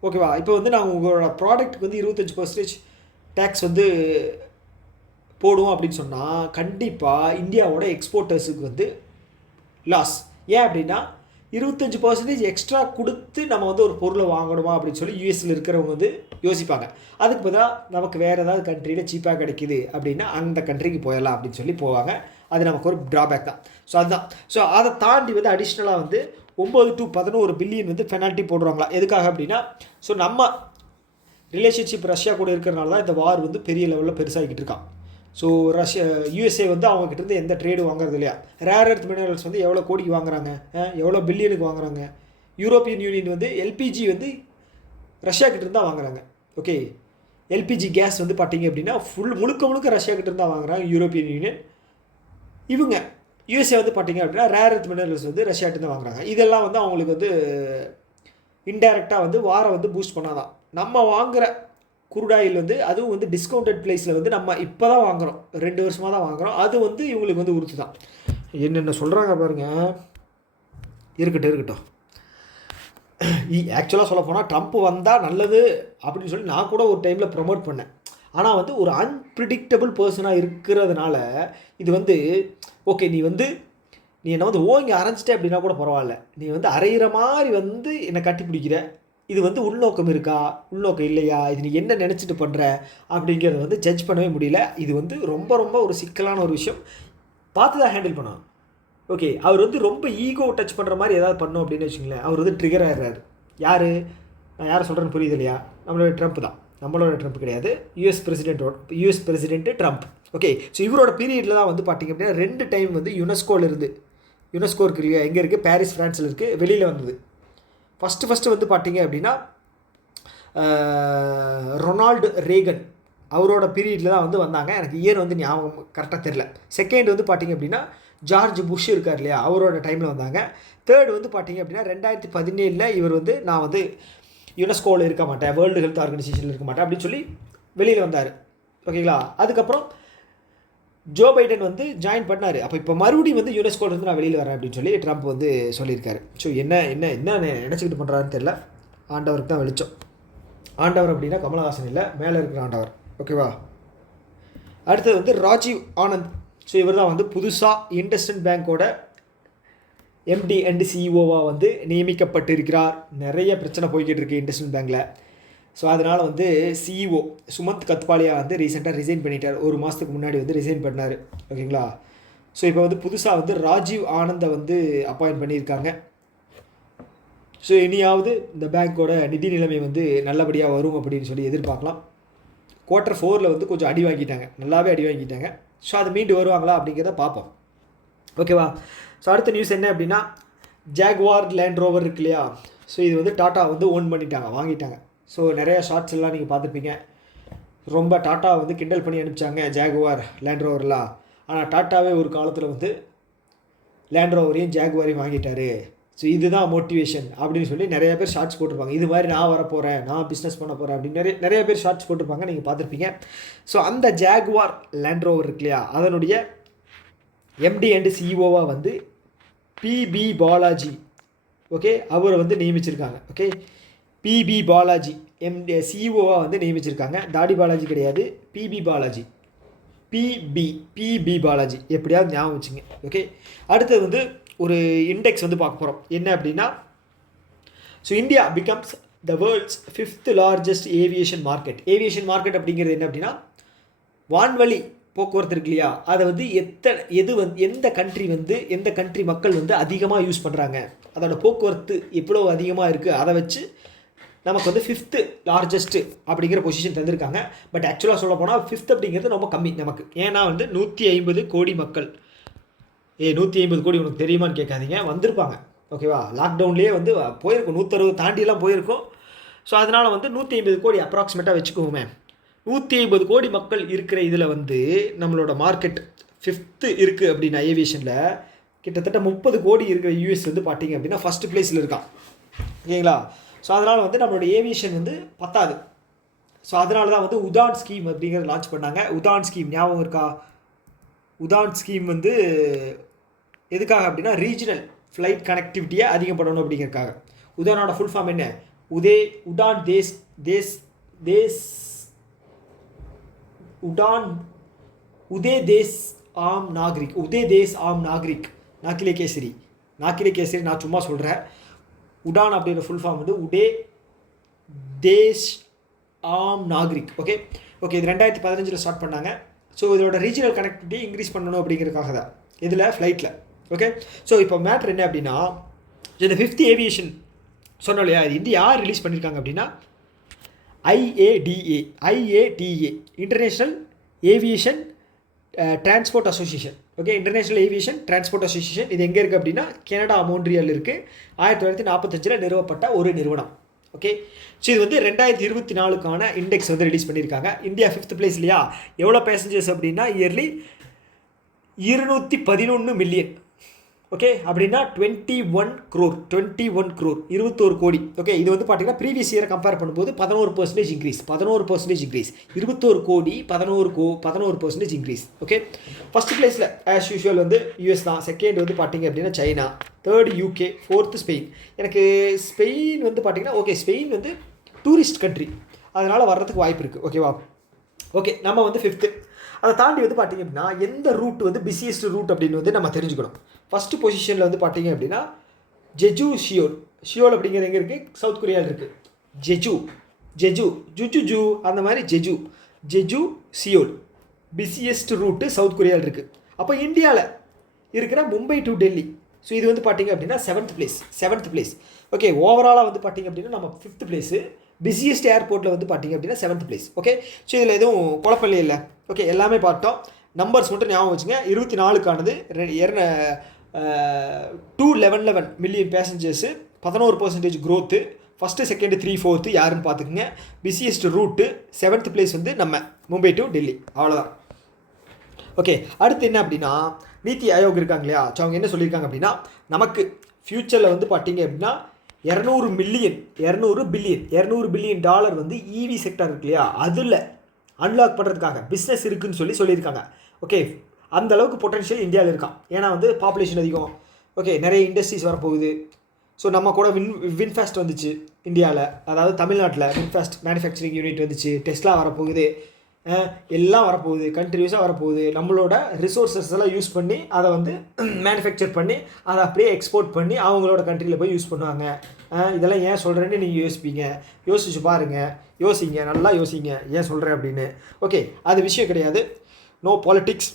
ஓகேவா? இப்போ வந்து நாங்கள் உங்களோட ப்ராடக்ட்டுக்கு வந்து 25% டேக்ஸ் வந்து போடுவோம் அப்படின்னு சொன்னால் கண்டிப்பாக இந்தியாவோட எக்ஸ்போர்ட்டர்ஸுக்கு வந்து லாஸ். ஏன் அப்படின்னா 25% எக்ஸ்ட்ரா கொடுத்து நம்ம வந்து ஒரு பொருளை வாங்கணுமா அப்படின்னு சொல்லி யூஎஸில் இருக்கிறவங்க வந்து யோசிப்பாங்க. அதுக்கு பதிலாக நமக்கு வேறு ஏதாவது கண்ட்ரியில் சீப்பாக கிடைக்கிது அப்படின்னா அந்த கண்ட்ரிக்கு போயிடலாம் அப்படின்னு சொல்லி போவாங்க. அது நமக்கு ஒரு ட்ராபேக் தான். ஸோ அதுதான். ஸோ அதை தாண்டி வந்து அடிஷ்னலாக வந்து 9 to 11 பில்லியன் வந்து பெனால்ட்டி போடுறாங்களா. எதுக்காக அப்படின்னா ஸோ நம்ம ரிலேஷன்ஷிப் ரஷ்யா கூட இருக்கிறனால தான் இந்த வார் வந்து பெரிய லெவலில் பெருசாகிக்கிட்டு இருக்கான். ஸோ யூஎஸ்ஏ வந்து அவங்ககிட்ட எந்த ட்ரேடு வாங்குறது இல்லையா. ரேர் எர்த் மினரல்ஸ் வந்து எவ்வளோ கோடிக்கு வாங்குறாங்க, எவ்வளோ பில்லியனுக்கு வாங்குறாங்க. யூரோப்பியன் யூனியன் வந்து எல்பிஜி வந்து ரஷ்யா கிட்டேருந்து தான் வாங்குறாங்க. ஓகே, எல்பிஜி கேஸ் வந்து பார்த்தீங்க அப்படின்னா முழுக்க ரஷ்யா கிட்டேருந்து தான் வாங்குறாங்க யூரோப்பியன் யூனியன். இவங்க யூஎஸ்ஏ வந்து பார்த்தீங்க அப்படின்னா ரேர் எர்த் மினரல்ஸ் வந்து ரஷ்யாகிட்ட தான் வாங்குறாங்க. இதெல்லாம் வந்து அவங்களுக்கு வந்து இன்டைரக்டாக வந்து வாரை வந்து பூஸ்ட் பண்ணாதான். நம்ம வாங்குகிற குருடாயில் வந்து அதுவும் வந்து டிஸ்கவுண்டட் ப்ரைஸில் வந்து நம்ம இப்போ தான் வாங்குகிறோம், 2 வருஷமாக தான் வாங்குகிறோம். அது வந்து இவங்களுக்கு வந்து உறுத்து தான். என்னென்ன சொல்கிறாங்க பாருங்கள். இருக்கட்டும். ஆக்சுவலாக சொல்ல போனால் ட்ரம்ப் வந்தால் நல்லது அப்படின்னு சொல்லி நான் கூட ஒரு டைமில் ப்ரொமோட் பண்ணேன். ஆனால் வந்து ஒரு அன்பிரிடிக்டபிள் பர்சனாக இருக்கிறதுனால இது வந்து ஓகே, நீ என்னை வந்து ஓங்கி அரைஞ்சிட்டே அப்படின்னா கூட பரவாயில்ல, நீ வந்து அரைகிற மாதிரி வந்து என்னை கட்டி பிடிக்கிற, இது வந்து உள்நோக்கம் இருக்கா உள்நோக்கம் இல்லையா, இது நீ என்ன நினச்சிட்டு பண்ணுற அப்படிங்கிறத வந்து ஜட்ஜ் பண்ணவே முடியல. இது வந்து ரொம்ப ஒரு சிக்கலான ஒரு விஷயம். பார்த்து தான் ஹேண்டில் பண்ணணும். ஓகே, அவர் வந்து ரொம்ப ஈகோ டச் பண்ணுற மாதிரி ஏதாவது பண்ணோம் அப்படின்னு வச்சுங்களேன், அவர் வந்து ட்ரிகர் ஆகிடுறாரு. நான் யாரை சொல்கிறேன்னு புரியுது இல்லையா? நம்மளோட ட்ரம்ப் தான். நம்மளோட ட்ரம்ப் கிடையாது, US president Trump. Okay, so இவரோட பீரியடில் தான் வந்து பார்த்திங்க அப்படின்னா 2 டைம் வந்து யுனெஸ்கோ இருக்கு இல்லையா, எங்கே இருக்குது, பாரிஸ் ஃப்ரான்ஸில் இருக்குது, வெளியில் வந்தது. ஃபஸ்ட்டு வந்து பார்த்தீங்க அப்படின்னா ரொனால்டு ரேகன் அவரோட பீரியடில் தான் வந்து வந்தாங்க. எனக்கு இயர் வந்து ஞாபகம் கரெக்டாக தெரில. செகண்ட் வந்து பார்த்தீங்க அப்படின்னா ஜார்ஜ் புஷ் இருக்கார் இல்லையா, அவரோட டைமில் வந்தாங்க. தேர்டு வந்து பார்த்தீங்க அப்படின்னா 2017 இவர் வந்து நான் வந்து யுனெஸ்கோவில் இருக்க மாட்டேன், வேர்ல்டு ஹெல்த் ஆர்கனைசேஷனில் இருக்க மாட்டேன் அப்படின்னு சொல்லி வெளியில் வந்தார். ஓகேங்களா. அதுக்கப்புறம் ஜோ பைடன் வந்து ஜாயின் பண்ணார். அப்போ இப்போ மறுபடியும் வந்து யுனெஸ்கோலேருந்து நான் வெளியில் வரேன் அப்படின்னு சொல்லி ட்ரம்ப் வந்து சொல்லியிருக்காரு. ஸோ என்ன நினச்சிக்கிட்டு பண்ணுறாருன்னு தெரில. ஆண்டவருக்கு தான் வெளிச்சம். ஆண்டவர் அப்படின்னா கமலஹாசன் இல்லை, மேலே இருக்கிற ஆண்டவர். ஓகேவா. அடுத்தது வந்து ராஜீவ் ஆனந்த். ஸோ இவர் தான் வந்து புதுசாக இண்டஸ்இண்ட் பேங்க்கோட எம்டி அண்ட் சிஇஓவாக வந்து நியமிக்கப்பட்டிருக்கிறார். நிறைய பிரச்சனை போய்கிட்டு இருக்குது இண்டஸ்இண்ட் பேங்க்கில். ஸோ அதனால் வந்து சிஇஓ சுமந்த் கத்பாலியா வந்து ரீசெண்டாக ரிசைன் பண்ணிட்டார். 1 மாதத்துக்கு முன்னாடி வந்து ரிசைன் பண்ணார். ஓகேங்களா. ஸோ இப்போ வந்து புதுசாக வந்து ராஜீவ் ஆனந்தை வந்து அப்பாயின்ட் பண்ணியிருக்காங்க. ஸோ இனியாவது இந்த பேங்க்கோட நிதி நிலைமை வந்து நல்லபடியாக வரும் அப்படின்னு சொல்லி எதிர்பார்க்கலாம். Q4 வந்து கொஞ்சம் அடி வாங்கிட்டாங்க, நல்லாவே அடி வாங்கிட்டாங்க. ஸோ அது மீண்டு வருவாங்களா அப்படிங்கிறத பார்ப்போம். ஓகேவா. ஸோ அடுத்த நியூஸ் என்ன அப்படின்னா ஜாகுவார் லேண்ட் ரோவர் இருக்கு இல்லையா, ஸோ இது வந்து டாட்டா வந்து ஓன் பண்ணிட்டாங்க, வாங்கிட்டாங்க. ஸோ நிறையா ஷார்ட்ஸ் எல்லாம் நீங்கள் பார்த்துருப்பீங்க. ரொம்ப டாட்டா வந்து கிண்டல் பண்ணி அனுப்பிச்சாங்க ஜாகுவார் லேண்ட் ரோவர்லாம். ஆனால் டாட்டாவே ஒரு காலத்தில் வந்து லேண்ட் ரோவரையும் ஜாகுவாரையும் வாங்கிட்டாரு. ஸோ இதுதான் மோட்டிவேஷன் அப்படின்னு சொல்லி நிறைய பேர் ஷார்ட்ஸ் போட்டிருப்பாங்க. இது மாதிரி நான் வரப்போகிறேன், நான் பிஸ்னஸ் பண்ண போகிறேன் அப்படின்னு நிறைய பேர் ஷார்ட்ஸ் போட்டிருப்பாங்க, நீங்கள் பார்த்துருப்பீங்க. ஸோ அந்த ஜாகுவார் லேண்ட் ரோவர் இருக்கு இல்லையா, அதனுடைய எம்டி அண்ட் சிஇஓவாக வந்து பிபி பாலாஜி, ஓகே, அவரை வந்து நியமிச்சிருக்காங்க. ஓகே, பிபி பாலாஜி சிஇஓவாக வந்து நியமிச்சிருக்காங்க. தாடி பாலாஜி கிடையாது, பிபி பாலாஜி எப்படியாவது ஞாபகம் வச்சுங்க. ஓகே, அடுத்தது வந்து ஒரு இண்டெக்ஸ் வந்து பார்க்க போகிறோம். என்ன அப்படின்னா so India becomes the world's 5th largest aviation market அப்படிங்கிறது என்ன அப்படின்னா வான்வழி போக்குவரத்து இருக்கு இல்லையா, அதை வந்து எந்த கண்ட்ரி மக்கள் வந்து அதிகமாக யூஸ் பண்ணுறாங்க, அதோட போக்குவரத்து எவ்வளோ அதிகமாக இருக்குது, அதை வச்சு நமக்கு வந்து 5th largest அப்படிங்கிற பொசிஷன் தந்திருக்காங்க. பட் ஆக்சுவலாக சொல்ல போனால் 5th அப்படிங்கிறது ரொம்ப கம்மி நமக்கு. ஏன்னா வந்து 150 கோடி மக்கள். 150 கோடி உனக்கு தெரியுமான்னு கேட்காதீங்க, வந்திருப்பாங்க. ஓகேவா. லாக்டவுன்லேயே வந்து போயிருக்கும், 160 தாண்டிலாம் போயிருக்கும். ஸோ அதனால் வந்து 150 கோடி அப்ராக்சிமேட்டாக வச்சுக்குவோமே. 150 கோடி மக்கள் இருக்கிற இதில் வந்து நம்மளோட மார்க்கெட் 5th இருக்குது அப்படின்னா ஏவியேஷனில் கிட்டத்தட்ட 30 கோடி இருக்கிற யூஎஸ் வந்து பார்த்தீங்க அப்படின்னா ஃபஸ்ட்டு பிளேஸில் இருக்கான். ஓகேங்களா. ஸோ அதனால் வந்து நம்மளோட ஏவியேஷன் வந்து பத்தாது. ஸோ அதனால தான் வந்து உதான் ஸ்கீம் அப்படிங்கிறத லான்ச் பண்ணாங்க. உதான் ஸ்கீம் ஞாபகம் இருக்கா? உதான் ஸ்கீம் வந்து எதுக்காக அப்படின்னா ரீஜனல் ஃப்ளைட் கனெக்டிவிட்டியை அதிகம் பண்ணணும் அப்படிங்கிறதுக்காக. உதானோட ஃபுல் ஃபார்ம் என்ன? உடான் உடான் உதே தேஸ் ஆம் நாகரிக், உதே தேஸ் ஆம் நாகரிக், நாக்கிலே கேசரி, நாக்கிலே கேசரி நான் சும்மா சொல்கிறேன். உடான் அப்படின்ற ஃபுல் ஃபார்ம் வந்து உடே தேஷ் ஆம் நாகரிக். ஓகே ஓகே, இது 2015 ஸ்டார்ட் பண்ணாங்க. ஸோ இதோட ரீஜனல் கனெக்டிவிட்டி இன்க்ரீஸ் பண்ணணும் அப்படிங்கிறதுக்காக தான் இதில் ஃப்ளைட்டில். ஓகே, ஸோ இப்போ மேட்ரு என்ன அப்படின்னா, இந்த 5th ஏவியேஷன் சொன்னோம் இல்லையா, இது இந்தியா யார் ரிலீஸ் பண்ணியிருக்காங்க அப்படின்னா IATA international aviation transport association. Okay, international aviation transport association இது எங்கே இருக்குது அப்படின்னா கனடா மோன்ட்ரியல் இருக்குது. 1945 நிறுவப்பட்ட ஒரு நிறுவனம். ஓகே, ஸோ இது வந்து 2024 இண்டெக்ஸ் வந்து ரிலீஸ் பண்ணியிருக்காங்க. இந்தியா 5th பிளேஸ் இல்லையா. எவ்வளோ பேசஞ்சர்ஸ் அப்படின்னா இயர்லி 211 மில்லியன். ஓகே, அப்படின்னா 21 crore 21 கோடி. ஓகே, இது வந்து பார்த்தீங்கன்னா ப்ரீவியஸ் இயரை கம்பேர் பண்ணும்போது 11% இன்க்ரீஸ். 21 கோடி 11% இன்க்ரீஸ். ஓகே, ஃபஸ்ட் பிளேஸில் ஆஸ் யூஷுவல் வந்து யூஎஸ் தான். செகண்ட் வந்து பார்த்தீங்க அப்படின்னா China, third UK, fourth Spain. எனக்கு ஸ்பெயின் வந்து பார்த்தீங்கன்னா ஓகே, ஸ்பெயின் வந்து டூரிஸ்ட் கண்ட்ரி, அதனால் வர்றதுக்கு வாய்ப்பு இருக்குது. ஓகேவா. ஓகே, நம்ம வந்து 5th. அதை தாண்டி வந்து பார்த்திங்க அப்படின்னா எந்த ரூட் வந்து பிஸியஸ்ட் ரூட் அப்படின்னு வந்து நம்ம தெரிஞ்சுக்கணும். ஃபஸ்ட்டு பொசிஷனில் வந்து பார்த்திங்க அப்படின்னா ஜெஜு ஷியோல் அப்படிங்கிறது எங்கே இருக்குது, சவுத் கொரியாவில் இருக்குது. ஜெஜு அந்த மாதிரி Jeju Seoul busiest route South கொரியாவில் இருக்குது. அப்போ இந்தியாவில் இருக்கிற மும்பை டு டெல்லி, ஸோ இது வந்து பார்த்திங்க அப்படின்னா 7th பிளேஸ். ஓகே, ஓவராலாக வந்து பார்த்திங்க அப்படின்னா நம்ம 5th பிளேஸு. பிஸியஸ்ட் ஏர்போர்ட்டில் வந்து பார்த்திங்க அப்படின்னா 7th பிளேஸ். ஓகே, ஸோ இதில் எதுவும் குழப்பம் இல்லை. ஓகே, எல்லாமே பார்த்தோம். நம்பர்ஸ் மட்டும் ஞாபகம் வச்சுங்க. 24 211 million passengers, 11% growth. First second 3 4th யாருன்னு பார்த்துக்குங்க. பிஸியஸ்ட் ரூட்டு 7th பிளேஸ் வந்து நம்ம மும்பை டு டெல்லி. அவ்வளோதான். ஓகே, அடுத்து என்ன அப்படின்னா நீத்தி ஆயோக் இருக்காங்க இல்லையா. ஸோ அவங்க என்ன சொல்லியிருக்காங்க அப்படின்னா நமக்கு ஃப்யூச்சரில் வந்து பார்த்தீங்க அப்படின்னா 200 பில்லியன் டாலர் வந்து இவி செக்டர் இருக்கு இல்லையா, அதில் அன்லாக் பண்ணுறதுக்காக பிஸ்னஸ் இருக்குதுன்னு சொல்லியிருக்காங்க. ஓகே, அந்த அளவுக்கு பொட்டன்ஷியல் இந்தியாவில் இருக்கான். ஏன்னா வந்து பாப்புலேஷன் அதிகம். ஓகே, நிறைய இண்டஸ்ட்ரீஸ் வரப்போகுது. ஸோ நம்ம கூட வின்ஃபாஸ்ட் வந்துச்சு இந்தியாவில், அதாவது தமிழ்நாட்டில் வின்ஃபாஸ்ட் மேனுஃபேக்சரிங் யூனிட் வந்துச்சு. டெஸ்லா வரப்போகுது, எல்லாம் வரப்போகுது, கண்டினியூஸாக வரப்போகுது. நம்மளோட ரிசோர்ஸஸ் எல்லாம் யூஸ் பண்ணி அதை வந்து மேனுஃபேக்சர் பண்ணி அதை அப்படியே எக்ஸ்போர்ட் பண்ணி அவங்களோட கண்ட்ரியில் போய் யூஸ் பண்ணுவாங்க. இதெல்லாம் ஏன் சொல்கிறேன்னு நீங்கள் யோசிச்சு பாருங்கள், நல்லா யோசிங்க ஏன் சொல்கிறேன் அப்படின்னு. ஓகே, அது விஷயம் கிடையாது, நோ பாலிட்டிக்ஸ்.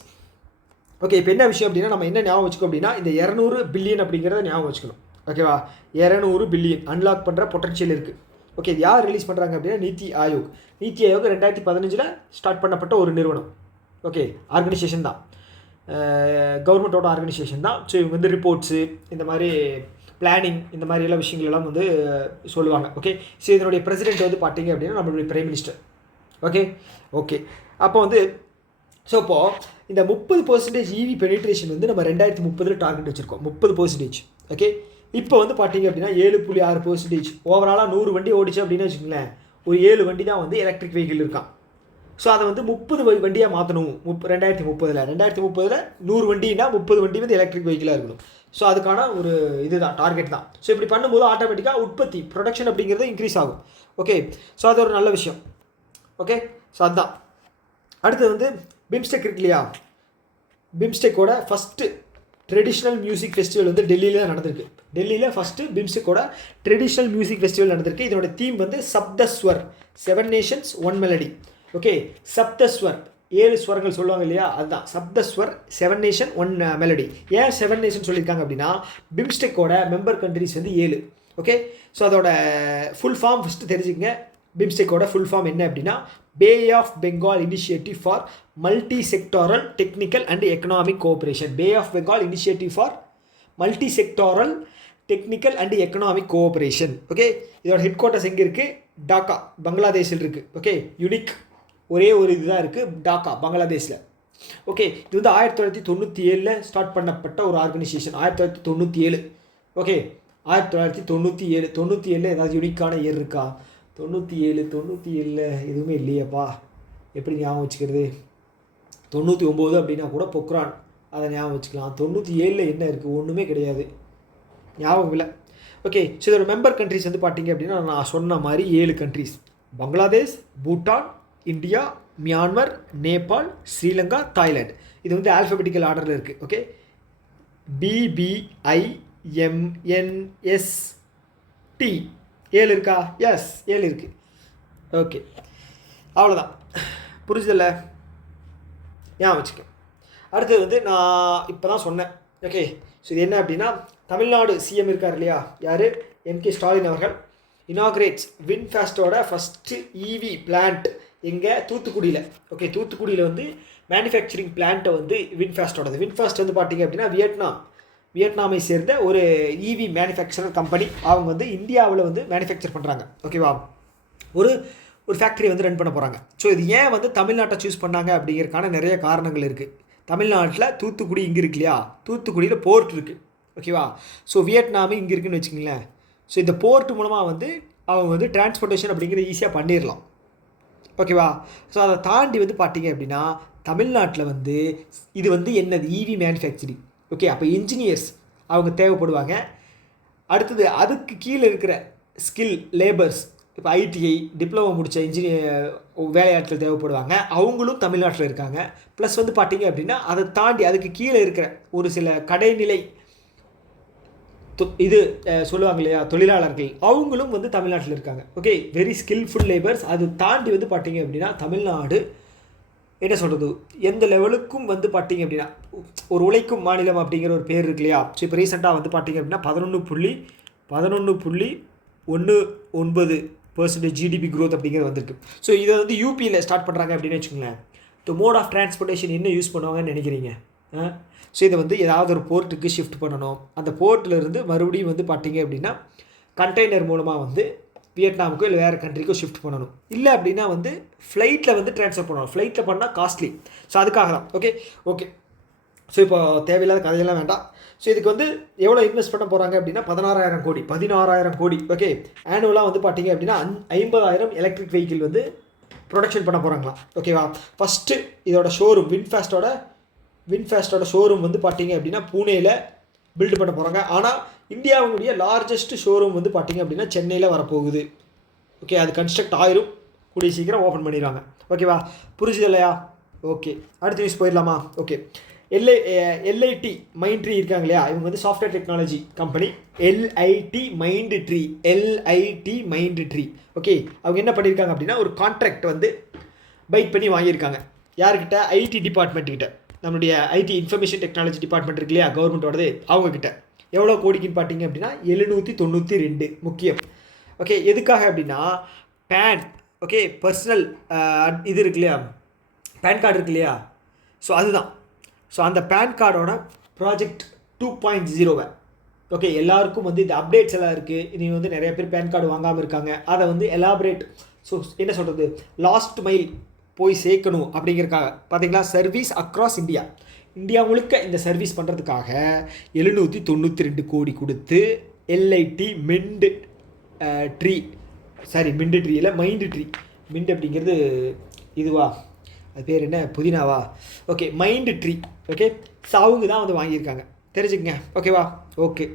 ஓகே, இப்போ என்ன விஷயம் அப்படின்னா நம்ம என்ன ஞாபகம் வச்சுக்கோ அப்படின்னா இந்த 200 பில்லியன் அப்படிங்கிறத ஞாபகம் வச்சுக்கணும். ஓகேவா, 200 பில்லியன் அன்லாக் பண்ணுற பொட்டன்ஷியல் இருக்குது. ஓகே, இது யார் ரிலீஸ் பண்ணுறாங்க அப்படின்னா நீத்தி ஆயோக் 2015 ஸ்டார்ட் பண்ணப்பட்ட ஒரு நிறுவனம். ஓகே, ஆர்கனைசேஷன் தான், கவர்மெண்ட்டோட ஆர்கனைசேஷன் தான். ஸோ இவங்க வந்து ரிப்போர்ட்ஸு, இந்த மாதிரி பிளானிங், இந்த மாதிரி எல்லாம் விஷயங்கள் எல்லாம் வந்து சொல்லுவாங்க. ஓகே, ஸோ இதனுடைய பிரசிடென்ட் வந்து பார்த்தீங்க அப்படின்னா நம்மளுடைய பிரைம் மினிஸ்டர். ஓகே, அப்போ வந்து ஸோ இப்போது இந்த 30% இவி பெனிட்ரேஷன் வந்து நம்ம 2030 டார்கெட் வச்சுருக்கோம், 30%. ஓகே, இப்போ வந்து பார்த்தீங்க அப்படின்னா 7.6%. ஓவராலாக 100 வண்டி ஓடிச்சு அப்படின்னு வச்சுக்கோங்களேன், ஒரு 7 வண்டி தான் வந்து எலக்ட்ரிக் வெஹிக்கிள் இருக்கான். ஸோ அதை வந்து 30 வண்டியாக மாற்றணும் 2030. 100 வண்டினா 30 வண்டி வந்து எலக்ட்ரிக் வெஹிக்கிளாக இருக்கணும். ஸோ அதுக்கான ஒரு இதுதான் டார்கெட் தான். ஸோ இப்படி பண்ணும்போது ஆட்டோமேட்டிக்காக உற்பத்தி ப்ரொடக்ஷன் அப்படிங்கிறது இன்க்ரீஸ் ஆகும். ஓகே, ஸோ அது ஒரு நல்ல விஷயம். ஓகே, ஸோ அதுதான். அடுத்தது வந்து பிம்ஸ்டெக் இருக்கு இல்லையா, பிம்ஸ்டெக்கோட ஃபஸ்ட்டு ட்ரெடிஷ்னல் மியூசிக் ஃபெஸ்டிவல் வந்து டெல்லியில் தான் நடந்திருக்கு. டெல்லியில் ஃபஸ்ட்டு பிம்ஸ்டெக்கோட ட்ரெடிஷ்னல் மியூசிக் ஃபெஸ்டிவல் நடந்திருக்கு. இதோட தீம் வந்து சப்தஸ்வர், 7 நேஷன்ஸ் 1 மெலடி. ஓகே, சப்தஸ்வர் 7 ஸ்வரங்கள் சொல்லுவாங்க இல்லையா, அதுதான் சப்தஸ்வர், 7 நேஷன் 1 மெலடி. ஏன் 7 நேஷன் சொல்லியிருக்காங்க அப்படின்னா பிம்ஸ்டெக்கோட மெம்பர் கண்ட்ரிஸ் வந்து 7. ஓகே, ஸோ அதோட ஃபுல் ஃபார்ம் ஃபஸ்ட்டு தெரிஞ்சுக்கங்க. பிம்ஸ்டெக்கோட ஃபுல் ஃபார்ம் என்ன அப்படின்னா Bay of Bengal initiative for multi sectoral technical and economic cooperation. Bay of Bengal initiative for multi sectoral technical and economic cooperation. Okay, இதோட ஹெட் குவார்ட்டர்ஸ் எங்கே இருக்குது, டாக்கா பங்களாதேஷில் இருக்குது. ஓகே, யூனிக் ஒரே ஒரு இதுதான் இருக்குது, டாக்கா பங்களாதேஷில். ஓகே, இது வந்து 1997 ஸ்டார்ட் பண்ணப்பட்ட ஒரு ஆர்கனைசேஷன். 1997. ஓகே, 1997 ஏதாவது யூனிக்கான இயர் இருக்கா? 97 எதுவுமே இல்லையப்பா, எப்படி ஞாபகம் வச்சுக்கிறது? 99 அப்படின்னா கூட பொக்ரான், அதை ஞாபகம் வச்சுக்கலாம். 97 என்ன இருக்குது? ஒன்றுமே கிடையாது, ஞாபகம் இல்லை. ஓகே, ஸோ இதோட மெம்பர் கண்ட்ரிஸ் வந்து பார்த்தீங்க அப்படின்னா நான் சொன்ன மாதிரி 7 countries: Bangladesh, Bhutan, India, Myanmar, Nepal, Sri Lanka, Thailand. இது வந்து ஆல்ஃபபெட்டிக்கல் ஆர்டரில் இருக்குது. ஓகே, BBIMNST 7 இருக்கா? எஸ், 7 இருக்குது. ஓகே, அவ்வளோதான். புரிஞ்சதில்ல? ஏன் வச்சுக்க. அடுத்தது வந்து நான் இப்போ தான் சொன்னேன். ஓகே, ஸோ இது என்ன அப்படின்னா, தமிழ்நாடு சிஎம் இருக்கார் இல்லையா, யார்? MK ஸ்டாலின் அவர்கள் இனாக்ரேட்ஸ் வின்ஃபாஸ்ட்டோட ஃபஸ்ட்டு EV பிளான்ட் எங்கே? தூத்துக்குடியில். ஓகே, தூத்துக்குடியில் வந்து மேனுஃபேக்சரிங் பிளான்ட்டை வந்து வின்ஃபாஸ்ட்டோடது. வின்ஃபாஸ்ட் வந்து பார்த்திங்க அப்படின்னா வியட்நாமை சேர்ந்த ஒரு EV மேனுஃபேக்சரர் கம்பெனி. அவங்க வந்து இந்தியாவில் வந்து மேனுஃபேக்சர் பண்ணுறாங்க. ஓகேவா? ஒரு ஃபேக்ட்ரி வந்து ரன் பண்ண போகிறாங்க. ஸோ இது ஏன் வந்து தமிழ்நாட்டை சூஸ் பண்ணாங்க அப்படிங்கிறதுக்கான நிறைய காரணங்கள் இருக்குது. தமிழ்நாட்டில் தூத்துக்குடி இங்கே இருக்கு இல்லையா, தூத்துக்குடியில் போர்ட் இருக்குது. ஓகேவா? ஸோ வியட்நாமு இங்கே இருக்குதுன்னு வச்சுக்கிங்களேன். ஸோ இந்த போர்ட் மூலமாக வந்து அவங்க வந்து டிரான்ஸ்போர்ட்டேஷன் அப்படிங்கிறது ஈஸியாக பண்ணிடலாம். ஓகேவா? ஸோ அதை தாண்டி வந்து பார்த்தீங்க அப்படின்னா தமிழ்நாட்டில் வந்து இது வந்து என்னது? EV manufacturing. ஓகே, அப்போ இன்ஜினியர்ஸ் அவங்க தேவைப்படுவாங்க. அடுத்தது அதுக்கு கீழே இருக்கிற ஸ்கில் லேபர்ஸ், இப்போ ITI டிப்ளமோ முடித்த இன்ஜினியர் வேலையாட்கள் தேவைப்படுவாங்க. அவங்களும் தமிழ்நாட்டில் இருக்காங்க. ப்ளஸ் வந்து பார்த்தீங்க அப்படின்னா அதை தாண்டி அதுக்கு கீழே இருக்கிற ஒரு சில கடைநிலை இது சொல்லுவாங்க இல்லையா, தொழிலாளர்கள், அவங்களும் வந்து தமிழ்நாட்டில் இருக்காங்க. Okay, very skilful labours. அது தாண்டி வந்து பார்த்தீங்க அப்படின்னா தமிழ்நாடு என்ன சொல்கிறது, எந்த லெவலுக்கும் வந்து பார்த்தீங்க அப்படின்னா ஒரு உழைக்கும் மாநிலம் அப்படிங்கிற ஒரு பேர் இருக்கு இல்லையா. ஸோ இப்போ ரீசெண்டாக வந்து பார்த்தீங்க அப்படின்னா 11.19% GDP growth அப்படிங்கிறது வந்திருக்கு. ஸோ இதை வந்து யூபியில் ஸ்டார்ட் பண்ணுறாங்க அப்படின்னு வச்சுக்கோங்களேன். ஸோ மோட் ஆஃப் டிரான்ஸ்போர்ட்டேஷன் என்ன யூஸ் பண்ணுவாங்கன்னு நினைக்கிறீங்க? ஸோ இதை வந்து ஏதாவது ஒரு போர்ட்டுக்கு ஷிஃப்ட் பண்ணணும். அந்த போர்ட்டிலேருந்து மறுபடியும் வந்து பார்த்தீங்க அப்படின்னா கண்டெய்னர் மூலமாக வந்து வியட்நாமுக்கோ இல்லை வேறு கண்ட்ரிக்கோ ஷிஃப்ட் பண்ணணும். இல்லை அப்படின்னா வந்து ஃப்ளைட்டில் வந்து ட்ரான்ஸ்ஃபர் பண்ணணும். ஃப்ளைட்டில் பண்ணால் காஸ்ட்லி. ஸோ அதுக்காக தான். ஓகே. ஸோ இப்போ தேவையில்லாத கதையெல்லாம் வேண்டாம். ஸோ இதுக்கு வந்து எவ்வளோ இன்வெஸ்ட் பண்ண போகிறாங்க அப்படின்னா 16,000 கோடி. ஓகே, ஆனுவலாக வந்து பார்த்தீங்க அப்படின்னா 50,000 எலக்ட்ரிக் வெஹிக்கிள் வந்து ப்ரொடக்ஷன் பண்ண போகிறாங்களாம். ஓகேவா? ஃபஸ்ட்டு இதோட ஷோரூம் வின்ஃபாஸ்ட்டோட ஷோரூம் வந்து பார்த்தீங்க அப்படின்னா பூனேயில் பில்டு பண்ண போகிறாங்க. ஆனால் இந்தியாவுடைய லார்ஜஸ்ட் ஷோரூம் வந்து பார்த்தீங்க அப்படின்னா சென்னையில் வரப்போகுது. ஓகே, அது கன்ஸ்ட்ரக்ட் ஆயிரும், கூடிய சீக்கிரம் ஓப்பன் பண்ணிடுவாங்க. ஓகேவா? புரிஞ்சுது இல்லையா? ஓகே, அடுத்த நியூஸ் போயிடலாமா? ஓகே, LIT மைண்ட்ரி இருக்காங்க இல்லையா, இவங்க வந்து software technology company. LIT Mindtree. Okay, அவங்க என்ன பண்ணியிருக்காங்க அப்படின்னா ஒரு கான்ட்ராக்ட் வந்து பைட் பண்ணி வாங்கியிருக்காங்க. யார்கிட்ட? IT டிபார்ட்மெண்ட்டுக்கிட்ட. நம்மளுடைய IT இன்ஃபர்மேஷன் டெக்னாலஜி டிபார்ட்மெண்ட் இருக்கு இல்லையா, கவர்மெண்ட்டோடது, அவங்கக்கிட்ட. எவ்வளோ கோடிக்குன்னு பார்த்தீங்க அப்படின்னா 792. முக்கியம். ஓகே, எதுக்காக அப்படின்னா பேன், ஓகே, பர்சனல் இது இருக்கு இல்லையா, பேன் கார்டு இருக்கு இல்லையா, ஸோ அதுதான். ஸோ அந்த பேன் கார்டோட ப்ராஜெக்ட் 2.0 ஓகே, எல்லாருக்கும் வந்து இந்த அப்டேட்ஸ் எல்லாம் இருக்குது. இனி வந்து நிறைய பேர் பேன் கார்டு வாங்காமல் இருக்காங்க. அதை வந்து எலாபரேட், ஸோ என்ன சொல்கிறது, லாஸ்ட் மைல் போய் சேர்க்கணும் அப்படிங்கிறக்காக பார்த்தீங்களா, சர்வீஸ் அக்ராஸ் இந்தியா முழுக்க இந்த சர்வீஸ் பண்ணுறதுக்காக 792 கோடி கொடுத்து LIT மைண்ட் அப்படிங்கிறது இதுவா, அது பேர் என்ன, புதினாவா? Okay, Mindtree. Okay, so அவங்க தான் வந்து வாங்கியிருக்காங்க, தெரிஞ்சுக்கங்க. ஓகேவா? ஓகே,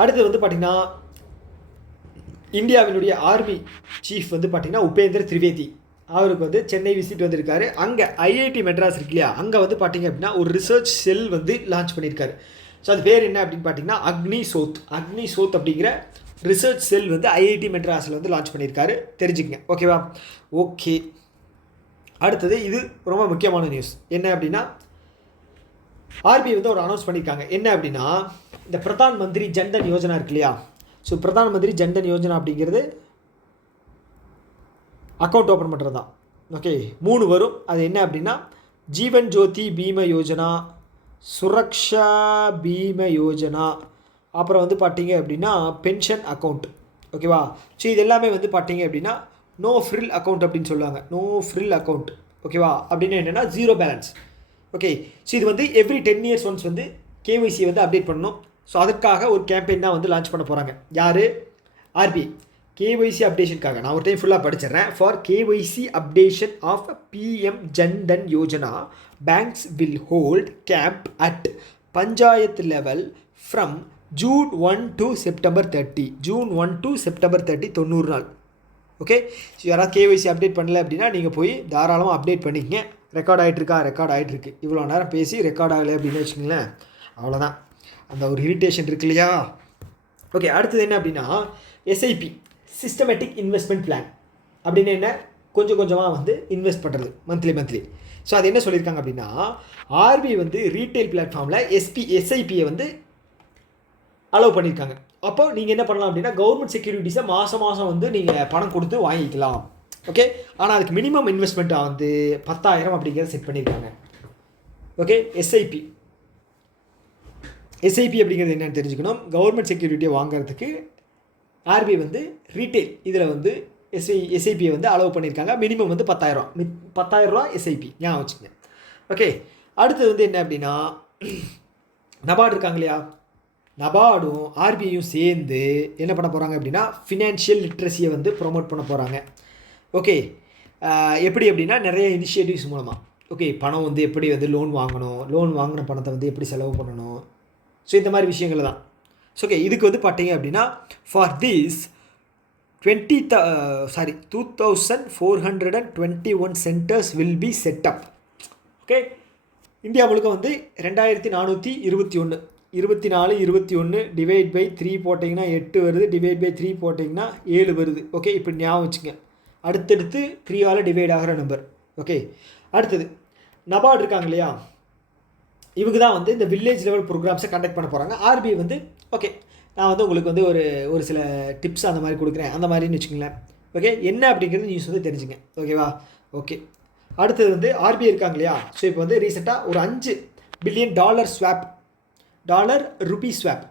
அடுத்து வந்து பார்த்திங்கன்னா இந்தியாவினுடைய ஆர்மி சீஃப் வந்து பார்த்திங்கன்னா உபேந்தர் திரிவேதி, அவருக்கு வந்து சென்னை விசிட் வந்திருக்காரு. அங்கே IIT மெட்ராஸ் இருக்கு இல்லையா, அங்கே வந்து பார்த்திங்க அப்படின்னா ஒரு ரிசர்ச் செல் வந்து லான்ச் பண்ணியிருக்காரு. ஸோ அது பேர் என்ன அப்படின்னு பார்த்தீங்கன்னா அக்னிசோத் அப்படிங்கிற ரிசர்ச் செல் வந்து IIT மெட்ராஸில் வந்து லான்ச் பண்ணியிருக்காரு, தெரிஞ்சுக்கங்க. ஓகேவா? ஓகே, அடுத்தது இது ரொம்ப முக்கியமான நியூஸ். என்ன அப்படின்னா RBI வந்து ஒரு அனௌன்ஸ் பண்ணியிருக்காங்க. என்ன அப்படின்னா இந்த பிரதான் மந்திரி ஜன்தன் யோஜனா இருக்கு இல்லையா, ஸோ பிரதான் மந்திரி ஜன்தன் யோஜனா அப்படிங்கிறது அக்கௌண்ட் ஓப்பன் பண்ணுறது தான். ஓகே, 3 வரும். அது என்ன அப்படின்னா ஜீவன் ஜோதி பீம யோஜனா, சுரக்ஷா பீம யோஜனா, அப்புறம் வந்து பார்த்தீங்க அப்படின்னா பென்ஷன் அக்கௌண்ட். ஓகேவா? ஸோ இது எல்லாமே வந்து பார்த்தீங்க அப்படின்னா நோ ஃப்ரில் அக்கௌண்ட் அப்படின்னு சொல்லுவாங்க. No frill account. ஓகேவா? அப்படின்னு என்னென்னா 0 பேலன்ஸ். ஓகே, ஸோ இது வந்து எவ்ரி 10 years ஒன்ஸ் வந்து KYC வந்து அப்டேட் பண்ணணும். ஸோ அதுக்காக ஒரு கேம்பெயின் தான் வந்து லான்ச் பண்ண போகிறாங்க. யார்? RBI. KYC அப்டேஷனுக்காக நான் ஒரு டைம் ஃபுல்லாக படிச்சிடுறேன். For KYC updation of PM Jan Dhan Yojana banks will hold camp at panchayat level from June 1 to September 30. June 1 to September 30, 90 நாள். ஓகே, ஸோ யாராவது கேஒய்சி அப்டேட் பண்ணல அப்படின்னா நீங்கள் போய் தாராளமாக அப்டேட் பண்ணிக்கங்க. ரெக்கார்ட் ஆகிட்டுருக்கு. இவ்வளோ நேரம் பேசி ரெக்கார்ட் ஆகலை அப்படின்னு வச்சுக்கோங்களேன், அவ்வளோதான். அந்த ஒரு இரிட்டேஷன் இருக்கு இல்லையா? ஓகே, அடுத்தது என்ன அப்படின்னா எஸ்ஐபி, சிஸ்டமேட்டிக் இன்வெஸ்ட்மெண்ட் பிளான் அப்படின்னு என்ன, கொஞ்சம் கொஞ்சமாக வந்து இன்வெஸ்ட் பண்ணுறது மந்த்லி. ஸோ அது என்ன சொல்லியிருக்காங்க அப்படின்னா, ஆர்பிஐ வந்து ரீட்டைல் பிளாட்ஃபார்மில் எஸ்ஐபியை வந்து அலோவ் பண்ணியிருக்காங்க. அப்போ நீங்கள் என்ன பண்ணலாம் அப்படின்னா கவர்மெண்ட் செக்யூரிட்டிஸை மாதம் வந்து நீங்கள் பணம் கொடுத்து வாங்கிக்கலாம். ஓகே, ஆனால் அதுக்கு மினிமம் இன்வெஸ்ட்மெண்ட்டாக வந்து 10,000 அப்படிங்கிறத செட் பண்ணியிருக்காங்க. ஓகே, எஸ்ஐபி அப்படிங்கிறது என்னென்னு தெரிஞ்சுக்கணும். கவர்மெண்ட் செக்யூரிட்டியை வாங்குறதுக்கு ஆர்பிஐ வந்து ரீட்டைல் இதில் வந்து எஸ்ஐபியை வந்து அலோவ் பண்ணியிருக்காங்க. மினிமம் வந்து 10,000 ரூபா எஸ்ஐபி ஞாபகம் வச்சுங்க. ஓகே, அடுத்தது வந்து என்ன அப்படின்னா நபார்டு இருக்காங்க இல்லையா, நபார்டும் ஆர்பிஐயும் சேர்ந்து என்ன பண்ண போகிறாங்க அப்படின்னா ஃபினான்ஷியல் லிட்ரஸியை வந்து ப்ரொமோட் பண்ண போகிறாங்க. ஓகே, எப்படி அப்படின்னா நிறைய இனிஷியேட்டிவ்ஸ் மூலமாக. ஓகே, பணம் வந்து எப்படி வந்து லோன் வாங்கின பணத்தை வந்து எப்படி செலவு பண்ணணும், ஸோ இந்த மாதிரி விஷயங்கள் தான். ஸோ ஓகே, இதுக்கு வந்து பார்த்தீங்க அப்படின்னா for this 2421 centres will be set up. Okay, India முழுக்க வந்து 2421 21 டிவைட் பை 3 போட்டிங்கன்னா 8 வருது, டிவைட் பை 3 போட்டிங்கன்னா 7 வருது. ஓகே, இப்படி ஞாபகம் வச்சுங்க. அடுத்தடுத்து 3ஆல் டிவைட் ஆகிற நம்பர். ஓகே, அடுத்தது நபார்டு இருக்காங்க இல்லையா, இவங்க தான் வந்து இந்த வில்லேஜ் லெவல் ப்ரோக்ராம்ஸை கண்டக்ட் பண்ண போகிறாங்க. ஆர்பிஐ வந்து ஓகே, நான் வந்து உங்களுக்கு வந்து ஒரு சில டிப்ஸ் அந்த மாதிரி கொடுக்குறேன், அந்த மாதிரின்னு வச்சுக்கோங்களேன். ஓகே, என்ன அப்படிங்கிறது நியூஸ் வந்து தெரிஞ்சுங்க. ஓகேவா? ஓகே, அடுத்தது வந்து ஆர்பிஐ இருக்காங்க இல்லையா, ஸோ இப்போ வந்து ரீசெண்டாக ஒரு $5 பில்லியன் ருபி ஸ்வாப்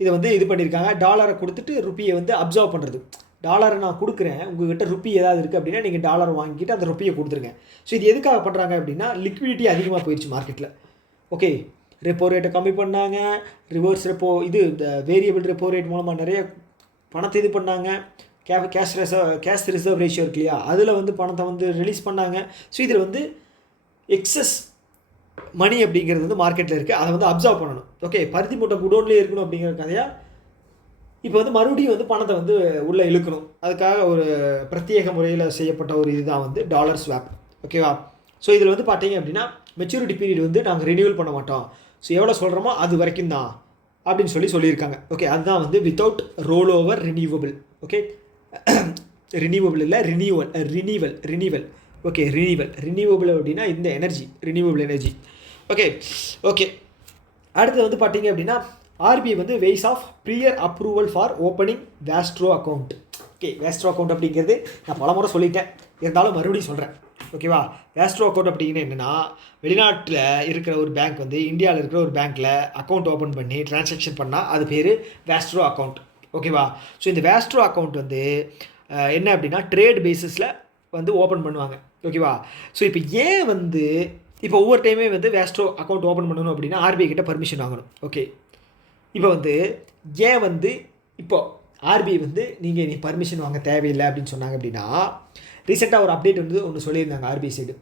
இதை வந்து இது பண்ணியிருக்காங்க. டாலரை கொடுத்துட்டு ருப்பியை வந்து அப்சர்வ் பண்ணுறது. டாலரை நான் கொடுக்குறேன், உங்கள்கிட்ட ருப்பி ஏதாவது இருக்குது அப்படின்னா நீங்கள் டாலரை வாங்கிட்டு அந்த ருப்பியை கொடுத்துருங்க. ஸோ இது எதுக்காக பண்ணுறாங்க அப்படின்னா லிக்விடிட்டி அதிகமாக போயிடுச்சு மார்க்கெட்டில். ஓகே, ரெப்போ ரேட்டை கம்மி பண்ணாங்க, ரிவர்ஸ் ரெப்போ இது இந்த வேரியபிள் ரெப்போ ரேட் மூலமாக நிறைய பணத்தை இது பண்ணாங்க. கேஷ் ரிசர்வ் ரேஷியோ இருக்கு இல்லையா, அதில் வந்து பணத்தை வந்து ரிலீஸ் பண்ணாங்க. ஸோ இதில் வந்து எக்ஸஸ் மணி அப்படிங்கிறது வந்து மார்க்கெட்டில் இருக்குது, அதை வந்து அப்சர்வ் பண்ணணும். ஓகே, பருத்தி மூட்டை குடோன்லேயே இருக்கணும் அப்படிங்கிற கதையாக இப்போ வந்து மறுபடியும் வந்து பணத்தை வந்து உள்ளே இழுக்கணும். அதுக்காக ஒரு பிரத்யேக முறையில் செய்யப்பட்ட ஒரு இதுதான் வந்து டாலர் ஸ்வாப். ஓகேவா? ஸோ இதில் வந்து பார்த்தீங்க அப்படின்னா மெச்சூரிட்டி பீரியட் வந்து நாங்கள் ரினியூவல் பண்ண மாட்டோம், ஸோ எவ்வளோ சொல்கிறோமோ அது வரைக்கும் தான் அப்படின்னு சொல்லியிருக்காங்க. ஓகே, அதுதான் வந்து without role over renewable. Okay, renewable இல்லை ரினிவல். ஓகே, ரினியூவபிள் அப்படின்னா இந்த எனர்ஜி, ரினியூவபிள் எனர்ஜி. ஓகே, அடுத்து வந்து பார்த்தீங்க அப்படின்னா ஆர்பிஐ வந்து waives of prior approval for opening vostro account. Okay, vostro account அப்படிங்கிறது நான் பல முறை சொல்லிட்டேன், இருந்தாலும் மறுபடியும் சொல்கிறேன். ஓகேவா? வேஸ்ட்ரோ அக்கௌண்ட் அப்படிங்கிறது என்னென்னா, வெளிநாட்டில் இருக்கிற ஒரு பேங்க் வந்து இந்தியாவில் இருக்கிற ஒரு பேங்க்கில் அக்கௌண்ட் ஓப்பன் பண்ணி ட்ரான்சாக்ஷன் பண்ணால் அது பேர் வேஸ்ட்ரோ அக்கௌண்ட். ஓகேவா? ஸோ இந்த வேஸ்ட்ரோ அக்கௌண்ட் வந்து என்ன அப்படின்னா ட்ரேட் பேசிஸில் வந்து ஓப்பன் பண்ணுவாங்க. ஓகேவா? ஸோ இப்போ ஏன் வந்து இப்போ ஒவ்வொரு டைமே வந்து வேஸ்ட்ரோ அக்கௌண்ட் ஓப்பன் பண்ணணும் அப்படின்னா ஆர்பிஐ கிட்ட பர்மிஷன் வாங்கணும். ஓகே, இப்போ வந்து ஏன் வந்து இப்போ ஆர்பிஐ வந்து நீங்கள் நீ பர்மிஷன் வாங்க தேவையில்லை அப்படின்னு சொன்னாங்க அப்படின்னா, ரீசெண்டாக ஒரு அப்டேட் வந்து ஒன்று சொல்லியிருந்தாங்க ஆர்பிஐ சைடு.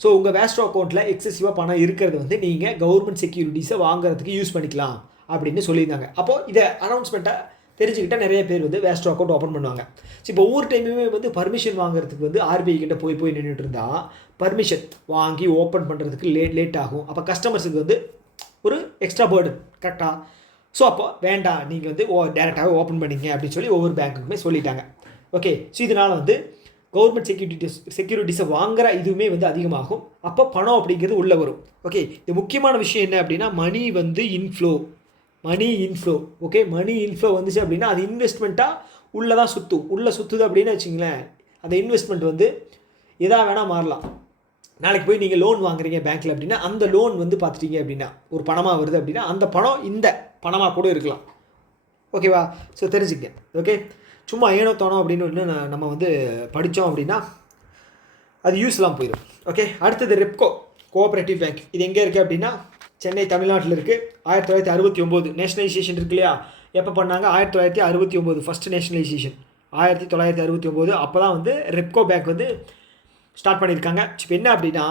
ஸோ உங்கள் வேஸ்ட்ரோ அக்கௌண்ட்டில் எக்ஸசிவாக பணம் இருக்கிறது வந்து நீங்கள் கவர்மெண்ட் செக்யூரிட்டிஸை வாங்குறதுக்கு யூஸ் பண்ணிக்கலாம் அப்படின்னு சொல்லியிருந்தாங்க. அப்போது இதை அனௌன்ஸ்மெண்ட்டை தெரிஞ்சுக்கிட்டால் நிறைய பேர் வந்து வேஸ்ட்ரோ அக்கௌண்ட் ஓப்பன் பண்ணுவாங்க. ஸோ இப்போ ஒவ்வொரு டைமுமே வந்து பர்மிஷன் வாங்குறதுக்கு வந்து ஆர்பிஐ கிட்ட போய் நின்றுட்டு இருந்தால் பர்மிஷன் வாங்கி ஓப்பன் பண்ணுறதுக்கு லேட் ஆகும். அப்போ கஸ்டமர்ஸுக்கு வந்து ஒரு எக்ஸ்ட்ரா பேர்டன். கரெக்டாக? ஸோ அப்போ வேண்டாம், நீங்கள் வந்து டேரெக்டாகவே ஓப்பன் பண்ணிங்க அப்படின்னு சொல்லி ஒவ்வொரு பேங்க்குக்குமே சொல்லிட்டாங்க. ஓகே, ஸோ இதனால் வந்து கவர்மெண்ட் செக்யூரிட்டிஸை வாங்குகிற இதுவுமே வந்து அதிகமாகும். அப்போ பணம் அப்படிங்கிறது உள்ளே வரும். ஓகே, இது முக்கியமான விஷயம் என்ன அப்படின்னா மணி இன்ஃப்ளோ. ஓகே, மணி இன்ஃப்ளோ வந்துச்சு அப்படின்னா அது இன்வெஸ்ட்மெண்ட்டாக உள்ளே தான் சுற்றுது அப்படின்னு வச்சிங்களேன். அந்த இன்வெஸ்ட்மெண்ட் வந்து எதாக வேணால் மாறலாம். நாளைக்கு போய் நீங்கள் லோன் வாங்குறீங்க பேங்க்கில் அப்படின்னா அந்த லோன் வந்து பார்த்துட்டீங்க அப்படின்னா ஒரு பணமாக வருது அப்படின்னா அந்த பணம் இந்த பணமாக கூட இருக்கலாம். ஓகேவா? ஸோ தெரிஞ்சுக்க. ஓகே, சும்மா ஏனோ தோணும் அப்படின்னு ஒன்று நம்ம வந்து படித்தோம் அப்படின்னா அது யூஸ்லாம் போயிடும். ஓகே, அடுத்தது ரெப்கோ கோஆப்ரேட்டிவ் பேங்க். இது எங்கே இருக்குது அப்படின்னா சென்னை, தமிழ்நாட்டில் இருக்குது. 1969 நேஷனலைசேஷன் இருக்கு இல்லையா, எப்போ பண்ணாங்க? 1969 ஃபஸ்ட்டு நேஷனலைசேஷன் 1969. அப்போ தான் வந்து ரெப்கோ பேங்க் வந்து ஸ்டார்ட் பண்ணியிருக்காங்க. இப்போ என்ன அப்படின்னா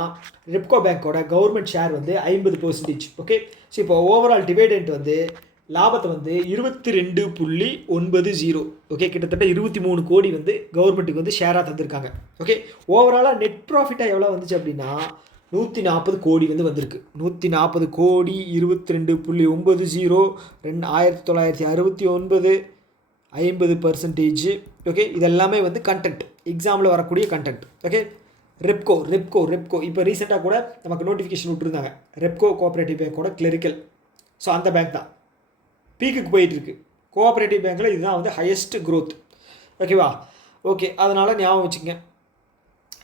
ரெப்கோ பேங்க்கோட கவர்மெண்ட் ஷேர் வந்து 50%. ஓகே, ஸோ இப்போ ஓவரால் டிவைடெண்ட் வந்து லாபத்தை வந்து 22.90. ஓகே, கிட்டத்தட்ட 23 கோடி வந்து கவர்மெண்ட்டுக்கு வந்து ஷேராக தந்திருக்காங்க. ஓகே, ஓவராலாக நெட் ப்ராஃபிட்டாக எவ்வளோ வந்துச்சு அப்படின்னா 140 கோடி வந்து வந்திருக்கு. 140 கோடி 22.90 1969 50%. ஓகே, இதெல்லாமே வந்து கண்டென்ட், எக்ஸாமில் வரக்கூடிய கண்டென்ட். ஓகே, ரெப்கோ இப்போ ரீசெண்டாக கூட நமக்கு நோட்டிஃபிகேஷன் விட்டுருந்தாங்க. ரெப்கோ கோஆப்ரேட்டிவ் பேங்க்கோட கிளரிக்கல். ஸோ அந்த பேங்க் தான் பீக்குக்கு போயிட்டுருக்கு. கோஆப்ரேட்டிவ் பேங்க்கில் இதுதான் வந்து ஹையஸ்ட் க்ரோத். ஓகேவா? ஓகே, அதனால் ஞாபகம் வச்சுங்க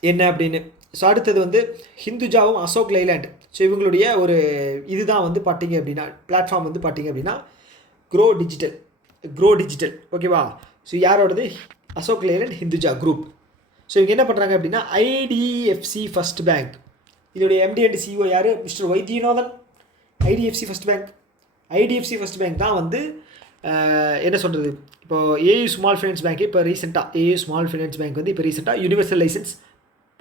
என்ன அப்படின்னு. ஸோ அடுத்தது வந்து ஹிந்துஜாவும் அசோக் லைலாண்ட். ஸோ இவங்களுடைய ஒரு இதுதான் வந்து பார்த்தீங்க அப்படின்னா பிளாட்ஃபார்ம் வந்து பார்த்தீங்க அப்படின்னா க்ரோ டிஜிட்டல். ஓகேவா? ஸோ யாரோடது? அசோக் லைலாண்ட் ஹிந்துஜா குரூப். ஸோ இவங்க என்ன பண்ணுறாங்க அப்படின்னா ஐடிஎஃப்சி ஃபர்ஸ்ட் பேங்க். இதோடைய எம்டி அண்ட் சிஓ யார்? Mister Vaidyanathan. IDFC first bank தான் வந்து என்ன சொல்கிறது, இப்போது ஏயு ஸ்மால் ஃபைனான்ஸ் பேங்க் இப்போ ரீசெண்டாக வந்து இப்போ ரீசெண்டாக யூனிவர்சல் லைசன்ஸ்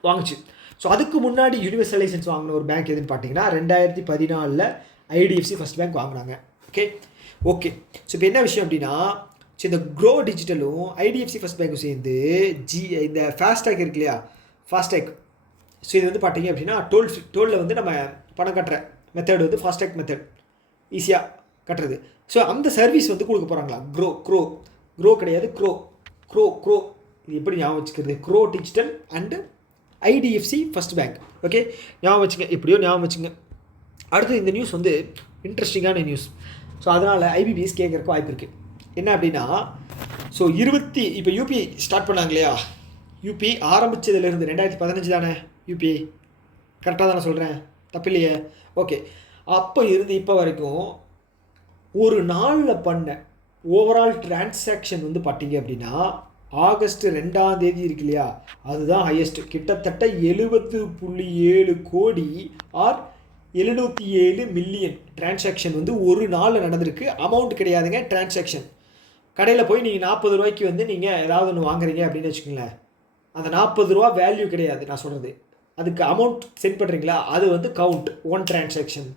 வாங்குச்சு. ஸோ அதுக்கு முன்னாடி யூனிவர்சல் லைசன்ஸ் வாங்கின ஒரு பேங்க் எதுன்னு பார்த்தீங்கன்னா 2014 ஐடிஎஃப்சி ஃபர்ஸ்ட் பேங்க் வாங்கினாங்க. ஓகே. ஸோ இப்போ என்ன விஷயம் அப்படின்னா, ஸோ இந்த க்ரோ டிஜிட்டலும் ஐடிஎஃப்சி ஃபர்ஸ்ட் பேங்க்கும் சேர்ந்து இந்த ஃபாஸ்டேக் இருக்கு இல்லையா, ஃபாஸ்டேக். ஸோ இது வந்து பார்த்தீங்க அப்படின்னா டோலில் வந்து நம்ம பணம் கட்டுற மெத்தட் வந்து ஃபாஸ்டேக் மெத்தட், ஈஸியாக கட்டுறது. ஸோ அந்த சர்வீஸ் வந்து கொடுக்க போகிறாங்களா. க்ரோ கிடையாது, க்ரோ இது எப்படி ஞாபகம் வச்சுக்கிறது? Grow digital and IDFC first bank. Okay, ஞாபகம் வச்சுங்க, எப்படியோ ஞாபகம் வச்சுங்க. அடுத்து இந்த நியூஸ் வந்து இன்ட்ரெஸ்டிங்கான நியூஸ். ஸோ அதனால் ஐபிபிஎஸ் கேட்குறக்கு வாய்ப்பு இருக்குது. என்ன அப்படின்னா, ஸோ இப்போ யூபிஐ ஸ்டார்ட் பண்ணாங்க இல்லையா, யூபிஐ ஆரம்பித்ததுலேருந்து 2015 தானே யூபிஐ, கரெக்டாக தானே சொல்கிறேன், தப்பு இல்லையே? ஓகே, அப்போ இருந்து இப்போ வரைக்கும் ஒரு நாளில் பண்ண ஓவரால் டிரான்சாக்ஷன் வந்து பார்த்தீங்க அப்படின்னா ஆகஸ்ட் 2 இருக்கு இல்லையா, அதுதான் ஹையஸ்ட். கிட்டத்தட்ட 70.7 கோடி ஆர் 707 மில்லியன் டிரான்சாக்ஷன் வந்து ஒரு நாளில் நடந்திருக்கு. அமௌண்ட் கிடையாதுங்க, டிரான்சாக்ஷன். கடையில் போய் நீங்கள் 40 ரூபாய்க்கு வந்து நீங்கள் ஏதாவது ஒன்று வாங்குறீங்க அப்படின்னு வச்சுக்கோங்களேன், அந்த 40 ரூபா வேல்யூ கிடையாது நான் சொல்கிறது, அதுக்கு அமௌண்ட் சென்ட் பண்ணுறீங்களா, அது வந்து கவுண்ட் 1 டிரான்சாக்ஷன்.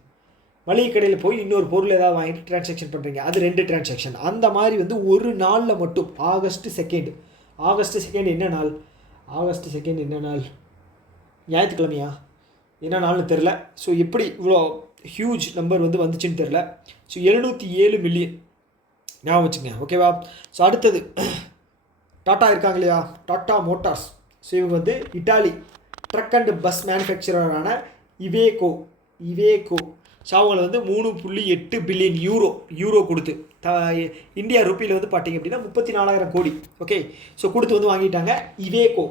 மளிகை கடையில் போய் இன்னொரு பொருள் ஏதாவது வாங்கிட்டு டிரான்சாக்ஷன் பண்ணுறீங்க, அது 2 டிரான்சாக்ஷன். அந்த மாதிரி வந்து ஒரு நாளில் மட்டும் ஆகஸ்ட் செகண்ட் என்ன நாள்? ஞாயிற்றுக்கிழமையா? என்ன நாள்னு தெரில. ஸோ எப்படி இவ்வளோ ஹியூஜ் நம்பர் வந்து வந்துச்சுன்னு தெரில. ஸோ 707 மில்லியன் ஞாபகம் வச்சுங்க. ஓகேவா? ஸோ அடுத்தது டாட்டா இருக்காங்க இல்லையா, டாட்டா மோட்டார்ஸ். ஸோ இவங்க வந்து இட்டாலி ட்ரக் அண்ட் பஸ் மேனுஃபேக்சரரான இவேகோ. ஸோ அவங்களை வந்து 3.8 பில்லியன் யூரோ கொடுத்து இந்தியா ருப்பியில் வந்து பார்த்தீங்க அப்படின்னா 34,000 கோடி. ஓகே, ஸோ கொடுத்து வந்து வாங்கிட்டாங்க. இவேகோ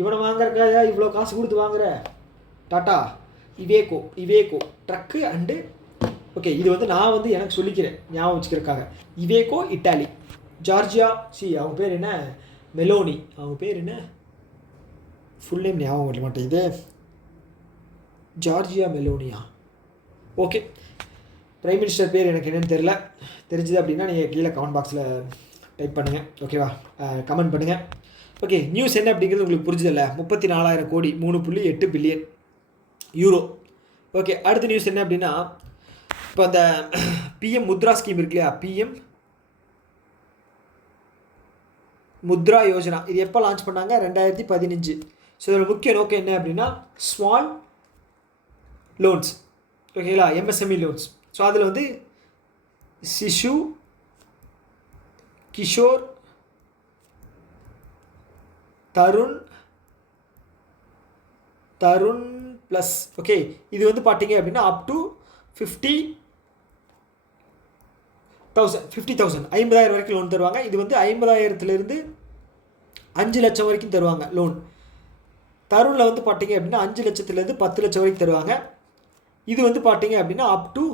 இவனை வாங்குறக்காக இவ்வளோ காசு கொடுத்து வாங்குற Tata. Iveco truck and okay, இது வந்து நான் வந்து எனக்கு சொல்லிக்கிறேன் ஞாபகம் வச்சுக்கிறதுக்காக. இவேகோ இட்டாலி, ஜார்ஜியா. அவங்க பேர் என்ன? மெலோனி. அவங்க பேர் என்ன? ஃபுல் நேம் ஞாபகம் வர மாட்டேங்குது. ஜார்ஜியா மெலோனியா? ஓகே, பிரைம் மினிஸ்டர் பேர் எனக்கு என்னென்னு தெரில. தெரிஞ்சுது அப்படின்னா நீங்கள் கீழே கமெண்ட் பாக்ஸில் டைப் பண்ணுங்கள். ஓகேவா? கமெண்ட் பண்ணுங்கள். ஓகே, நியூஸ் என்ன அப்படிங்கிறது உங்களுக்கு புரிஞ்சுதில்ல. 34,000 கோடி 3.8 பில்லியன் யூரோ. ஓகே, அடுத்த நியூஸ் என்ன அப்படின்னா, இப்போ அந்த பிஎம் முத்ரா ஸ்கீம் இருக்கு இல்லையா, பிஎம் முத்ரா யோஜனா, இது எப்போ லான்ச் பண்ணாங்க? 2015. ஸோ இதில் முக்கிய நோக்கம் என்ன அப்படின்னா ஸ்மால் லோன்ஸ். ஓகேங்களா? MSME loans. ஸோ அதில் வந்து சிசு, கிஷோர், தருண் ப்ளஸ். ஓகே, இது வந்து பார்த்தீங்க அப்படின்னா அப் டு 50,000 50,000 வரைக்கும் லோன் தருவாங்க. இது வந்து 50,000 5 லட்சம் வரைக்கும் தருவாங்க லோன். தருணில் வந்து பார்த்தீங்க அப்படின்னா 5 லட்சத்துலேருந்து 10 லட்சம் வரைக்கும் தருவாங்க. இது வந்து பார்த்தீங்க அப்படின்னா அப் டு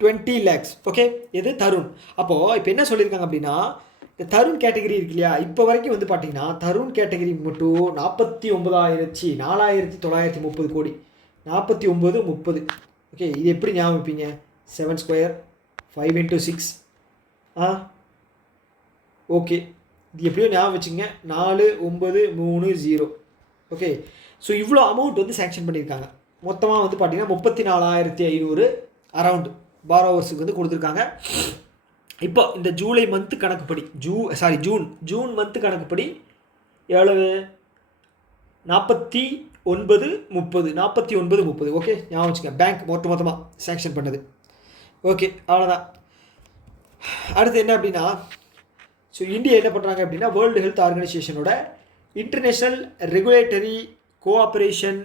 20 lakhs. ஓகே, இது தருண். அப்போது இப்போ என்ன சொல்லியிருக்காங்க அப்படின்னா, இந்த தருண் கேட்டகரி இருக்கு இல்லையா, இப்போ வரைக்கும் வந்து பார்த்தீங்கன்னா தருண் கேட்டகரி மட்டும் 4,930 கோடி. 49 30. ஓகே, இது எப்படி ஞாபகம் வைப்பீங்க? 7 ஸ்கொயர் 5 × 6. ஓகே, இது எப்படியோ ஞாபகம் வச்சுங்க. 4930. ஓகே, ஸோ இவ்வளோ அமௌண்ட் வந்து சேங்ஷன் பண்ணியிருக்காங்க. மொத்தமாக வந்து பார்த்தீங்கன்னா 34,500 அரவுண்ட் பாரோவர்ஸுக்கு வந்து கொடுத்துருக்காங்க. இப்போ இந்த ஜூலை மந்த்து கணக்குப்படி ஜூன் மந்த்து கணக்குப்படி எவ்வளவு 49 ஓகே ஞாபகம் வச்சுங்க. பேங்க் மொத்தமாக சேங்ஷன் பண்ணது. ஓகே அவ்வளோதான். அடுத்து என்ன அப்படின்னா ஸோ இந்தியா என்ன பண்ணுறாங்க அப்படின்னா வேர்ல்டு ஹெல்த் ஆர்கனைசேஷனோட international regulatory cooperation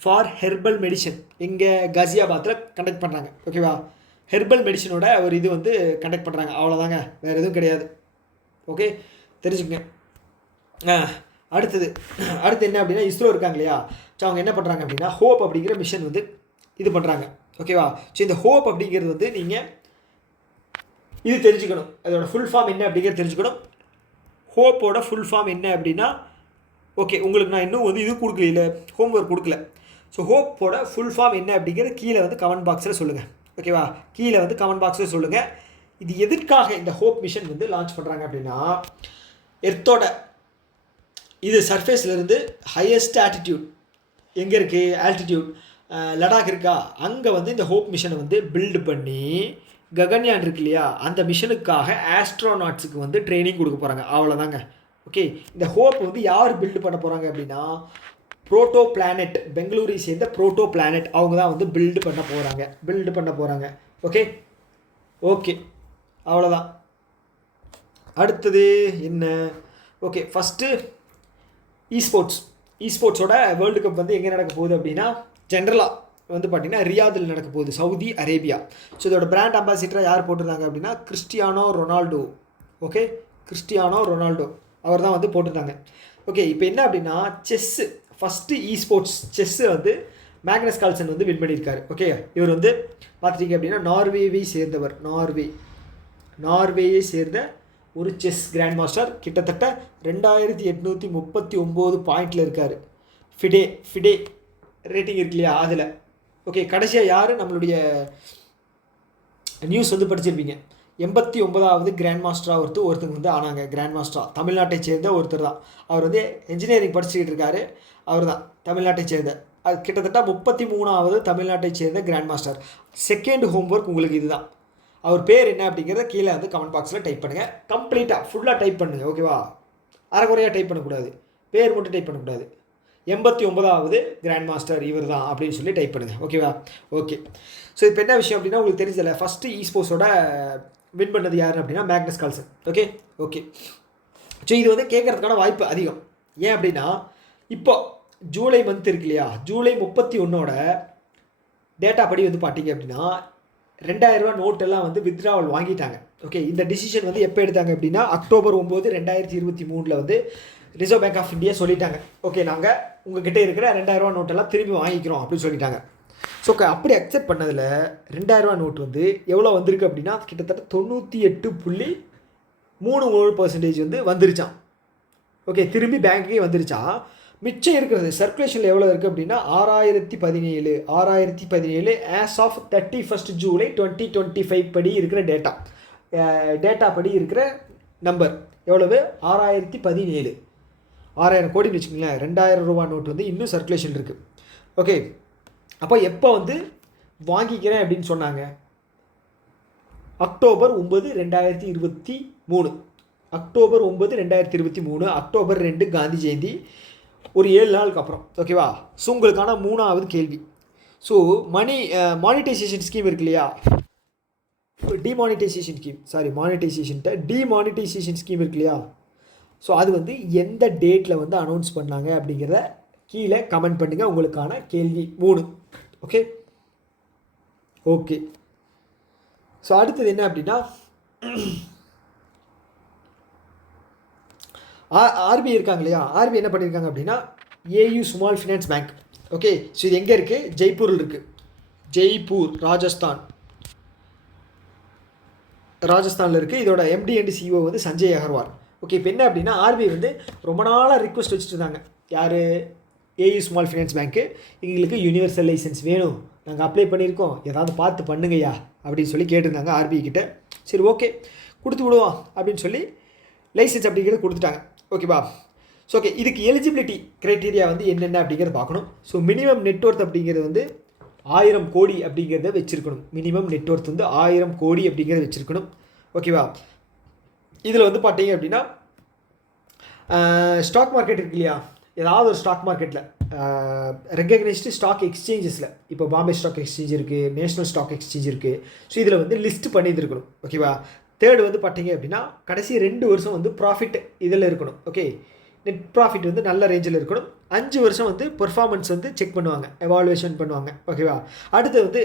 for herbal medicine இங்கே காசியாபாத்தில் கண்டக்ட் பண்ணுறாங்க. ஓகேவா, ஹெர்பல் மெடிசனோட ஒரு இது வந்து கண்டக்ட் பண்ணுறாங்க. அவ்வளோதாங்க, வேறு எதுவும் கிடையாது. ஓகே தெரிஞ்சுக்கங்க. அடுத்து என்ன அப்படின்னா இஸ்ரோ இருக்காங்க இல்லையா, ஸோ அவங்க என்ன பண்ணுறாங்க அப்படின்னா ஹோப் அப்படிங்கிற மிஷன் வந்து இது பண்ணுறாங்க. ஓகேவா, ஸோ இந்த ஹோப் அப்படிங்கிறது வந்து நீங்கள் இது தெரிஞ்சுக்கணும், அதோட ஃபுல் ஃபார்ம் என்ன அப்படிங்கிறது தெரிஞ்சுக்கணும். ஹோப்போட ஃபுல் ஃபார்ம் என்ன அப்படின்னா ஓகே உங்களுக்கு நான் இன்னும் வந்து இது கொடுக்கல, ஹோம்ஒர்க் கொடுக்கல. ஸோ ஹோப்போட ஃபுல் ஃபார்ம் என்ன அப்படிங்கிறது கீழே வந்து கமெண்ட் பாக்ஸில் சொல்லுங்கள். ஓகேவா, கீழே வந்து கமெண்ட் பாக்ஸில் சொல்லுங்கள். இது எதற்காக இந்த ஹோப் மிஷன் வந்து லான்ச் பண்ணுறாங்க அப்படின்னா எர்த்தோட இது சர்ஃபேஸ்லேருந்து ஹையஸ்ட் ஆட்டிடியூட் எங்கே இருக்குது, ஆல்டிடியூட் லடாக் இருக்கா, அங்கே வந்து இந்த ஹோப் மிஷனை வந்து பில்டு பண்ணி ககன்யான் இருக்கு இல்லையா, அந்த மிஷனுக்காக ஆஸ்ட்ரோநாட்ஸுக்கு வந்து ட்ரைனிங் கொடுக்க போகிறாங்க. அவ்வளோதாங்க. ஓகே, இந்த ஹோப் வந்து யார் பில்டு பண்ண போகிறாங்க அப்படின்னா ப்ரோட்டோ பிளானட், பெங்களூரை சேர்ந்த ப்ரோட்டோ பிளானட் அவங்க தான் வந்து பில்டு பண்ண போகிறாங்க. ஓகே ஓகே அவ்வளோதான். அடுத்தது என்ன, ஓகே ஃபஸ்ட்டு இஸ்போர்ட்ஸோட வேர்ல்டு கப் வந்து எங்கே நடக்க போகுது அப்படின்னா ஜென்ரலாக வந்து பார்த்திங்கன்னா ரியாதில் நடக்க போகுது, சவுதி அரேபியா. ஸோ இதோட பிராண்ட் அம்பாசிடராக யார் போட்டிருந்தாங்க அப்படின்னா Cristiano Ronaldo. Okay, Cristiano Ronaldo அவர் தான் வந்து போட்டிருந்தாங்க. ஓகே, இப்போ என்ன அப்படின்னா ஃபஸ்ட்டு இஸ்போர்ட்ஸ் செஸ்ஸு வந்து மேக்னஸ் கால்சன் வந்து வின் பண்ணியிருக்காரு. ஓகே, இவர் வந்து பார்த்துட்டிங்க அப்படின்னா நார்வேயை சேர்ந்தவர், நார்வேயை சேர்ந்த ஒரு செஸ் கிராண்ட் மாஸ்டர். கிட்டத்தட்ட 2839 பாயிண்டில் இருக்கார். ஃபிடே ரேட்டிங் இருக்கு இல்லையா அதில். ஓகே, கடைசியாக யார் நம்மளுடைய நியூஸ் வந்து படிச்சிருப்பீங்க, 89வது கிராண்ட் மாஸ்டராக ஒருத்தங்க வந்து ஆனாங்க. கிராண்ட் மாஸ்டராக தமிழ்நாட்டை சேர்ந்த ஒருத்தர் தான். அவர் வந்து என்ஜினியரிங் படிச்சுக்கிட்டு இருக்காரு. அவர் தான் தமிழ்நாட்டை சேர்ந்த, அது கிட்டத்தட்ட 33வது தமிழ்நாட்டை சேர்ந்த கிராண்ட் மாஸ்டர். செகண்ட் ஹோம்ஒர்க் உங்களுக்கு இதுதான். அவர் பேர் என்ன அப்படிங்கிறத கீழே வந்து கமெண்ட் பாக்ஸில் டைப் பண்ணுங்கள். கம்ப்ளீட்டாக ஃபுல்லாக டைப் பண்ணுங்கள். ஓகேவா, அரைக்குறையாக டைப் பண்ணக்கூடாது, பேர் மட்டும் டைப் பண்ணக்கூடாது. 89வது கிராண்ட் மாஸ்டர் இவர் தான் அப்படின்னு சொல்லி டைப் பண்ணுங்கள். ஓகேவா, ஓகே. ஸோ இப்போ என்ன விஷயம் அப்படின்னா உங்களுக்கு தெரிஞ்சதில்ல, ஃபஸ்ட்டு இஸ்போர்ட்ஸோட வின் பண்ணது யார் அப்படின்னா மேக்னஸ் கால்சன். ஓகே. ஸோ இது வந்து கேட்குறதுக்கான வாய்ப்பு அதிகம். ஏன் அப்படின்னா இப்போ ஜூலை மந்த் இருக்கு இல்லையா, ஜூலை 31ஓட டேட்டா படி வந்து பார்த்தீங்க அப்படின்னா 2000 ரூபா நோட்டெல்லாம் வந்து வித்ட்ராவல் வாங்கிட்டாங்க. ஓகே, இந்த டிசிஷன் வந்து எப்போ எடுத்தாங்க அப்படின்னா அக்டோபர் 9, 2023 வந்து ரிசர்வ் பேங்க் ஆஃப் இந்தியா சொல்லிட்டாங்க. ஓகே, நாங்கள் உங்ககிட்ட இருக்கிற 2000 ரூபா நோட்டெல்லாம் திரும்பி வாங்கிக்கிறோம் அப்படின்னு சொல்லிட்டாங்க. ஸோ அப்படி அக்செப்ட் பண்ணதில் 2000 ரூபா நோட் வந்து எவ்வளோ வந்திருக்கு அப்படின்னா கிட்டத்தட்ட 98.33% வந்து வந்துருச்சான். ஓகே, திரும்பி பேங்க்குக்கே வந்துருச்சா. மிச்சம் இருக்கிறது சர்க்குலேஷனில் எவ்வளோ இருக்குது அப்படின்னா 6017 ஆஸ் ஆஃப் 31 ஜூலை 2025 படி இருக்கிற டேட்டா படி இருக்கிற நம்பர் எவ்வளவு 6017, 6000 கோடின்னு வச்சுக்கோங்களேன். 2000 ரூபா நோட் வந்து இன்னும் சர்க்குலேஷன் இருக்குது. ஓகே, அப்போ எப்போ வந்து வாங்கிக்கிறேன் அப்படின்னு சொன்னாங்க, அக்டோபர் 9, 2023, அக்டோபர் 2 காந்தி ஜெயந்தி, ஒரு 7 நாளுக்கு அப்புறம். ஓகேவா, ஸோ உங்களுக்கான 3வது கேள்வி. ஸோ மானிட்டைசேஷன் ஸ்கீம் இருக்கு இல்லையா, டிமானிட்டைசேஷன் ஸ்கீம் இருக்கு இல்லையா, ஸோ அது வந்து எந்த டேட்டில் வந்து அனௌன்ஸ் பண்ணாங்க அப்படிங்கிறத கீழே கமெண்ட் பண்ணுங்கள். உங்களுக்கான கேள்வி 3. ஓகே. ஸோ அடுத்தது என்ன அப்படின்னா ஆர்பிஐ இருக்காங்க இல்லையா, ஆர்பிஐ என்ன பண்ணியிருக்காங்க அப்படின்னா AU small finance bank. Okay, so இது எங்கே இருக்குது, ஜெய்ப்பூரில் இருக்குது. ஜெய்ப்பூர் ராஜஸ்தானில் இருக்குது. இதோட எம்டி அண்ட் சிஓ வந்து சஞ்சய் அகர்வால். ஓகே, இப்போ என்ன அப்படின்னா ஆர்பிஐ வந்து ரொம்ப நாளாக ரிக்வெஸ்ட் வச்சுட்டு இருந்தாங்க. யார், ஏயு ஸ்மால் ஃபினான்ஸ் பேங்க்கு, எங்களுக்கு யூனிவர்சல் லைசன்ஸ் வேணும், நாங்கள் அப்ளை பண்ணியிருக்கோம், ஏதாவது பார்த்து பண்ணுங்கய்யா அப்படின்னு சொல்லி கேட்டிருந்தாங்க ஆர்பிஐ கிட்ட. சரி ஓகே கொடுத்து விடுவோம் அப்படின்னு சொல்லி லைசன்ஸ் அப்படிங்கிறது கொடுத்துட்டாங்க. ஓகேவா, ஸோ ஓகே, இதுக்கு எலிஜிபிலிட்டி க்ரைட்டீரியா வந்து என்னென்ன அப்படிங்கிறத பார்க்கணும். ஸோ மினிமம் நெட்ஒர்த் அப்படிங்கிறது வந்து 1000 கோடி அப்படிங்கிறத வச்சுருக்கணும். மினிமம் நெட்ஒர்த் வந்து 1000 கோடி அப்படிங்கிறத வச்சுருக்கணும். ஓகேவா? இதில் வந்து பார்த்தீங்க அப்படின்னா ஸ்டாக் மார்க்கெட் இருக்கு இல்லையா, ஏதாவது ஒரு ஸ்டாக் மார்க்கெட்டில் ரெகக்னைஸ்டு ஸ்டாக் எக்ஸ்சேஞ்சஸில், இப்போ பாம்பே ஸ்டாக் எக்ஸ்சேஞ்ச் இருக்குது, நேஷ்னல் ஸ்டாக் எக்ஸ்சேஞ்ச் இருக்குது. ஸோ இதில் வந்து லிஸ்ட் பண்ணியிருக்கணும். ஓகேவா? தேர்டு வந்து பார்த்தீங்க அப்படின்னா கடைசி 2 வருஷம் வந்து ப்ராஃபிட் இதில் இருக்கணும். ஓகே, நெட் ப்ராஃபிட் வந்து நல்ல ரேஞ்சில் இருக்கணும். 5 வருஷம் வந்து பெர்ஃபார்மன்ஸ் வந்து செக் பண்ணுவாங்க, எவாலுவேஷன் பண்ணுவாங்க. ஓகேவா? அடுத்து வந்து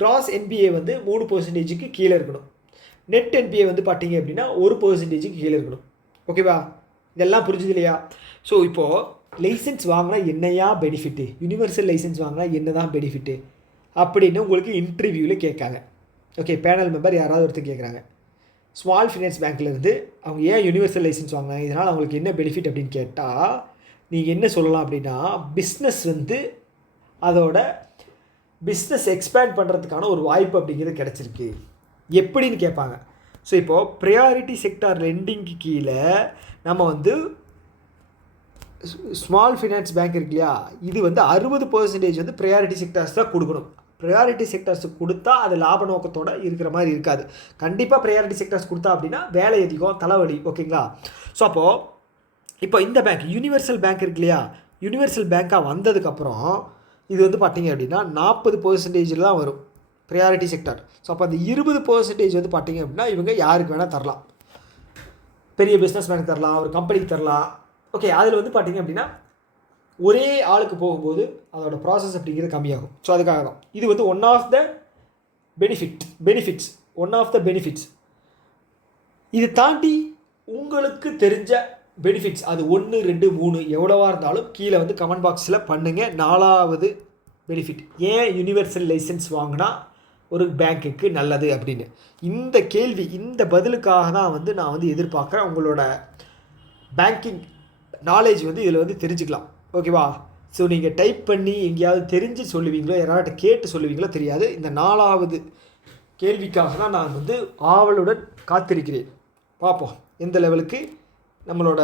கிராஸ் என்பிஏ வந்து 3% கீழே இருக்கணும். நெட் என்பிஏ வந்து பார்த்தீங்க அப்படின்னா 1% கீழே இருக்கணும். ஓகேவா? இதெல்லாம் புரிஞ்சுது இல்லையா? ஸோ இப்போது லைசன்ஸ் வாங்கினா என்னையா பெனிஃபிட்டு, யூனிவர்சல் லைசன்ஸ் வாங்கினா என்ன தான் பெனிஃபிட்டு அப்படின்னு உங்களுக்கு இன்டர்வியூவில் கேட்காங்க. ஓகே, பேனல் மெம்பர் யாராவது ஒருத்தர் கேட்குறாங்க, ஸ்மால் ஃபினான்ஸ் பேங்க்லேருந்து அவங்க ஏன் யூனிவர்சல் லைசன்ஸ் வாங்கினாங்க, இதனால் அவங்களுக்கு என்ன பெனிஃபிட் அப்படின்னு கேட்டால் நீங்கள் என்ன சொல்லலாம் அப்படின்னா, பிஸ்னஸ் வந்து அதோட பிஸ்னஸ் எக்ஸ்பேண்ட் பண்ணுறதுக்கான ஒரு வாய்ப்பு அப்படிங்கிறது கிடச்சிருக்கு. எப்படின்னு கேட்பாங்க. ஸோ இப்போது ப்ரையாரிட்டி செக்டார் லெண்டிங்க்கு கீழே நம்ம வந்து ஸ்மால் ஃபினான்ஸ் பேங்க் இருக்கு இல்லையா, இது வந்து 60% வந்து ப்ரையாரிட்டி செக்டார்ஸ் தான் கொடுக்கணும். ப்ரையாரிட்டி செக்டர்ஸுக்கு கொடுத்தா அது லாப நோக்கத்தோடு இருக்கிற மாதிரி இருக்காது. கண்டிப்பாக ப்ரையாரிட்டி செக்டர்ஸ் கொடுத்தா அப்படின்னா வேலை அதிகம், தலைவலி. ஓகேங்களா? ஸோ அப்போது இப்போ இந்த பேங்க் யூனிவர்சல் பேங்க் இருக்கு இல்லையா, யூனிவர்சல் பேங்காக வந்ததுக்கப்புறம் இது வந்து பார்த்தீங்க அப்படின்னா 40% தான் வரும் ப்ரையாரிட்டி செக்டர். ஸோ அப்போ அந்த 20% வந்து பார்த்தீங்க அப்படின்னா இவங்க யாருக்கு வேணால் தரலாம். பெரிய பிஸ்னஸ் மேனுக்கு தரலாம், ஒரு கம்பெனிக்கு தரலாம். ஓகே, அதில் வந்து பார்த்தீங்க அப்படின்னா ஒரே ஆளுக்கு போகும்போது அதோட ப்ராசஸ் அப்படிங்கிறது கம்மியாகும். ஸோ அதுக்காக தான் இது வந்து ஒன் ஆஃப் த பெனிஃபிட்ஸ். இது தாண்டி உங்களுக்கு தெரிஞ்ச பெனிஃபிட்ஸ் அது 1, 2, 3 எவ்வளோவா இருந்தாலும் கீழே வந்து கமெண்ட் பாக்ஸில் பண்ணுங்கள். 4வது பெனிஃபிட், ஏன் யூனிவர்சல் லைசன்ஸ் வாங்கினா ஒரு பேங்க்குக்கு நல்லது அப்படின்னு. இந்த கேள்வி, இந்த பதிலுக்காக தான் வந்து நான் வந்து எதிர்பார்க்குறேன். உங்களோட பேங்கிங் நாலேஜ் வந்து இதில் வந்து தெரிஞ்சுக்கலாம். ஓகேவா? ஸோ நீங்கள் டைப் பண்ணி எங்கேயாவது தெரிஞ்சு சொல்லுவீங்களோ, யாராட்ட கேட்டு சொல்லுவீங்களோ தெரியாது. இந்த 4வது கேள்விக்காக தான் நான் வந்து ஆவலுடன் காத்திருக்கிறேன். பார்ப்போம் எந்த லெவலுக்கு நம்மளோட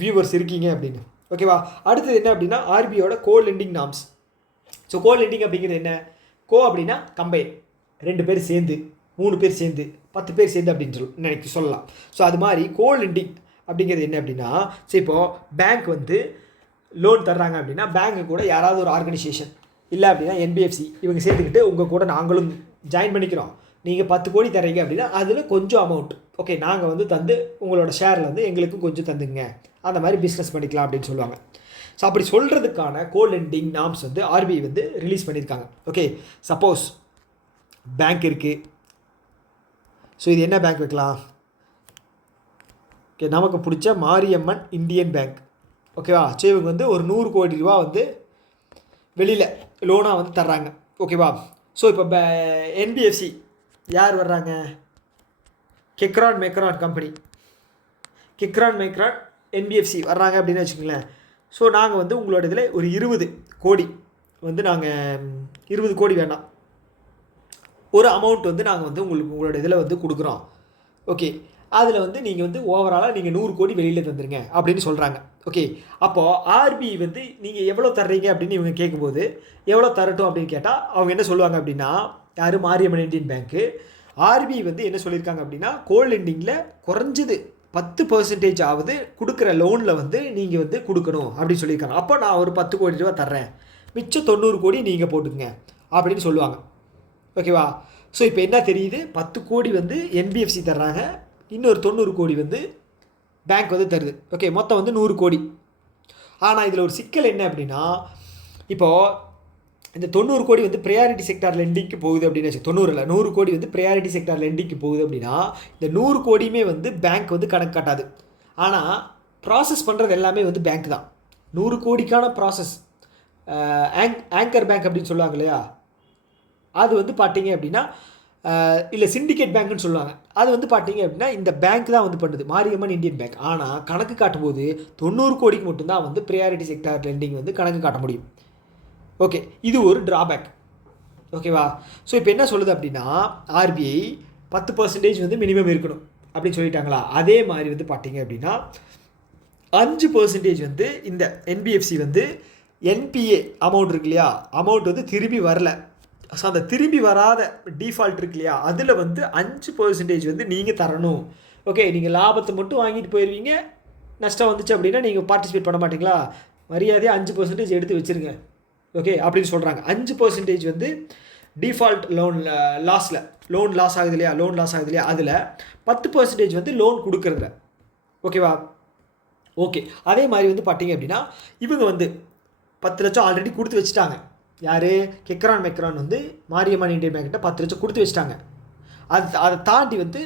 வியூவர்ஸ் இருக்கீங்க அப்படின்னு. ஓகேவா? அடுத்தது என்ன அப்படின்னா ஆர்பிஐயோட co lending norms. So co lending அப்படிங்கிறது என்ன? கோ அப்படின்னா கம்பைன், 2 பேர் சேர்ந்து, 3 பேர் சேர்ந்து, 10 பேர் சேர்ந்து அப்படின்னு சொல்லலாம். ஸோ அது மாதிரி கோ லெண்டிங் அப்படிங்கிறது என்ன அப்படின்னா, ஸோ இப்போது பேங்க் வந்து லோன் தர்றாங்க அப்படின்னா பேங்க்கு கூட யாராவது ஒரு ஆர்கனைசேஷன் இல்லை அப்படின்னா என்பிஎஃப்சி இவங்க சேர்த்துக்கிட்டு உங்கள் கூட நாங்களும் ஜாயின் பண்ணிக்கிறோம், நீங்கள் 10 கோடி தரீங்க அப்படின்னா அதில் கொஞ்சம் அமௌண்ட் ஓகே நாங்கள் வந்து தந்து உங்களோட ஷேரில் வந்து எங்களுக்கும் கொஞ்சம் தந்துங்க, அந்த மாதிரி பிஸ்னஸ் பண்ணிக்கலாம் அப்படின்னு சொல்லுவாங்க. ஸோ அப்படி சொல்கிறதுக்கான கோ லெண்டிங் நார்ம்ஸ் வந்து ஆர்பிஐ வந்து ரிலீஸ் பண்ணியிருக்காங்க. ஓகே, சப்போஸ் பேங்க் இருக்குது. ஸோ இது என்ன பேங்க் வைக்கலாம்? ஓகே, நமக்கு பிடிச்ச மாரியம்மன் இந்தியன் பேங்க். ஓகேவா? ஸோ இவங்க வந்து ஒரு 100 கோடி ரூபா வந்து வெளியில் லோனாக வந்து தர்றாங்க. ஓகேவா? ஸோ இப்போ என்பிஎஃப்சி யார் வர்றாங்க? கிக்ரான் மேக்ரான் கம்பெனி, கிக்ரான் மேக்ரான் என்பிஎஃப்சி வர்றாங்க அப்படின்னு வச்சுக்கோங்களேன். ஸோ நாங்கள் வந்து உங்களோட இதில் ஒரு 20 கோடி வந்து நாங்கள் 20 கோடி வேண்டாம், ஒரு அமௌண்ட் வந்து நாங்கள் வந்து உங்களோட இதில் வந்து கொடுக்குறோம். ஓகே, அதில் வந்து நீங்கள் வந்து ஓவராலாக நீங்கள் 100 கோடி வெளியில் தந்துருங்க அப்படின்னு சொல்கிறாங்க. ஓகே, அப்போது ஆர்பிஐ வந்து நீங்கள் எவ்வளோ தர்றீங்க அப்படின்னு இவங்க கேட்கும்போது எவ்வளோ தரட்டும் அப்படின்னு கேட்டால் அவங்க என்ன சொல்லுவாங்க அப்படின்னா, யார்? மாரியம்மன் இந்தியன் பேங்க்கு. ஆர்பிஐ வந்து என்ன சொல்லியிருக்காங்க அப்படின்னா, கோல் லெண்டிங்கில் குறைஞ்சது 10% ஆகுது கொடுக்குற லோனில் வந்து நீங்கள் வந்து கொடுக்கணும் அப்படின்னு சொல்லியிருக்காங்க. அப்போ நான் ஒரு 10 கோடி ரூபா தர்றேன், மிச்சம் 90 கோடி நீங்கள் போட்டுங்க அப்படின்னு சொல்லுவாங்க. ஓகேவா? ஸோ இப்போ என்ன தெரியுது, 10 கோடி வந்து என்பிஎஃப்சி தர்றாங்க, இன்னொரு 90 கோடி வந்து பேங்க் வந்து தருது. ஓகே, மொத்தம் வந்து 100 கோடி. ஆனால் இதில் ஒரு சிக்கல் என்ன அப்படின்னா, இப்போது இந்த 90 கோடி வந்து ப்ரையாரிட்டி செக்டார் லெண்டிங்க்கு போகுது அப்படின்னு வச்சு, 100 கோடி வந்து ப்ரையாரிட்டி செக்டார் லெண்டிங்க்கு போகுது அப்படின்னா இந்த 100 கோடியுமே வந்து பேங்க் வந்து கணக்கு காட்டாது. ஆனால் ப்ராசஸ் பண்ணுறது எல்லாமே வந்து பேங்க் தான். 100 கோடிக்கான ப்ராசஸ் ஆங்கர் பேங்க் அப்படின்னு சொல்லுவாங்க இல்லையா, அது வந்து பார்த்தீங்க அப்படின்னா இல்லை சிண்டிகேட் பேங்க்னு சொல்லுவாங்க, அது வந்து பார்த்தீங்க அப்படின்னா இந்த பேங்க் தான் வந்து பண்ணுது, மாரியம்மன் இந்தியன் பேங்க். ஆனால் கணக்கு காட்டும்போது 90 கோடிக்கு மட்டும்தான் வந்து ப்ரையாரிட்டி செக்டார் லெண்டிங் வந்து கணக்கு காட்ட முடியும். ஓகே, இது ஒரு ட்ராபேக். ஓகேவா? ஸோ இப்போ என்ன சொல்லுது அப்படின்னா, ஆர்பிஐ 10% வந்து மினிமம் இருக்கணும் அப்படின்னு சொல்லிட்டாங்களா, அதே மாதிரி வந்து பார்த்தீங்க அப்படின்னா 5% வந்து இந்த என்பிஎஃப்சி வந்து என்பிஏ அமௌண்ட் இருக்கு இல்லையா, அமௌண்ட் வந்து திரும்பி வரல. ஸோ அந்த திரும்பி வராத டிஃபால்ட் இருக்கு இல்லையா, அதில் வந்து 5% வந்து நீங்கள் தரணும். ஓகே, நீங்கள் லாபத்தை மட்டும் வாங்கிட்டு போயிடுவீங்க, நஷ்டம் வந்துச்சு அப்படின்னா நீங்கள் பார்ட்டிசிபேட் பண்ண மாட்டிங்களா, மரியாதையாக 5% எடுத்து வச்சுருங்க. ஓகே அப்படின்னு சொல்கிறாங்க. 5% வந்து டிஃபால்ட் லோன் லாஸ் ஆகுது இல்லையா, அதில் 10% வந்து லோன் கொடுக்குறதுல. ஓகேவா? ஓகே, அதே மாதிரி வந்து பார்த்தீங்க அப்படின்னா இவங்க வந்து 10 லட்சம் ஆல்ரெடி கொடுத்து வச்சுட்டாங்க. யார்? கெக்ரான் மெக்ரான் வந்து மாரியம்மன் இந்தியன் பேங்க்கிட்ட 10 லட்சம் கொடுத்து வச்சுட்டாங்க. அதை தாண்டி வந்து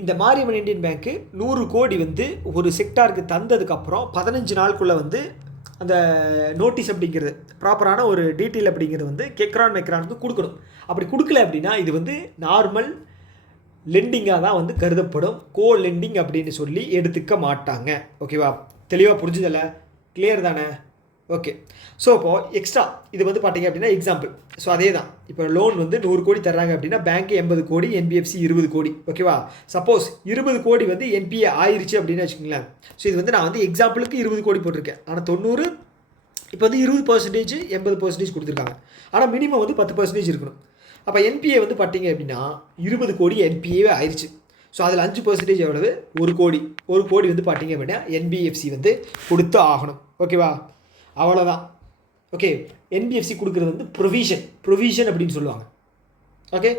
இந்த மாரியம்மன் இந்தியன் பேங்க்கு 100 கோடி வந்து ஒரு செக்டாருக்கு தந்ததுக்கப்புறம் 15 நாளுக்குள்ளே வந்து அந்த நோட்டீஸ் அப்படிங்கிறது, ப்ராப்பரான ஒரு டீட்டெயில் அப்படிங்கிறது வந்து கெக்ரான் மெக்ரானுக்கு கொடுக்கணும். அப்படி கொடுக்கல அப்படின்னா இது வந்து நார்மல் லெண்டிங்காக தான் வந்து கருதப்படும். கோ லெண்டிங் அப்படின்னு சொல்லி எடுத்துக்க மாட்டாங்க. ஓகேவா? தெளிவாக புரிஞ்சுதல்ல? கிளியர் தானே? ஓகே. ஸோ இப்போது எக்ஸ்ட்ரா இது வந்து பார்த்தீங்க அப்படின்னா எக்ஸாம்பிள். ஸோ அதே தான், இப்போ லோன் வந்து 100 கோடி தர்றாங்க அப்படின்னா பேங்க்கு 80 கோடி, என்பிஎஃப்சி 20 கோடி. ஓகேவா? சப்போஸ் 20 கோடி வந்து என்பிஏ ஆயிடுச்சு அப்படின்னு வச்சுக்கோங்களேன். ஸோ இது வந்து நான் வந்து எக்ஸாம்பிளுக்கு 20 கோடி போட்டிருக்கேன். ஆனால் 90 இப்போ வந்து 20%, 80% கொடுத்துருக்காங்க. ஆனால் மினிமம் வந்து 10% இருக்கணும். அப்போ என்பிஏ வந்து பார்த்தீங்க அப்படின்னா 20 கோடி என்பிஏவே ஆயிடுச்சு. ஸோ அதில் 5% எவ்வளவு? 1 கோடி. 1 கோடி வந்து பார்த்தீங்க அப்படின்னா என்பிஎஃப்சி வந்து கொடுத்து ஆகணும். ஓகேவா? அவ்வளோதான். ஓகே, என்பிஎஃப்சி கொடுக்குறது வந்து ப்ரொவிஷன் அப்படின்னு சொல்லுவாங்க. ஓகே.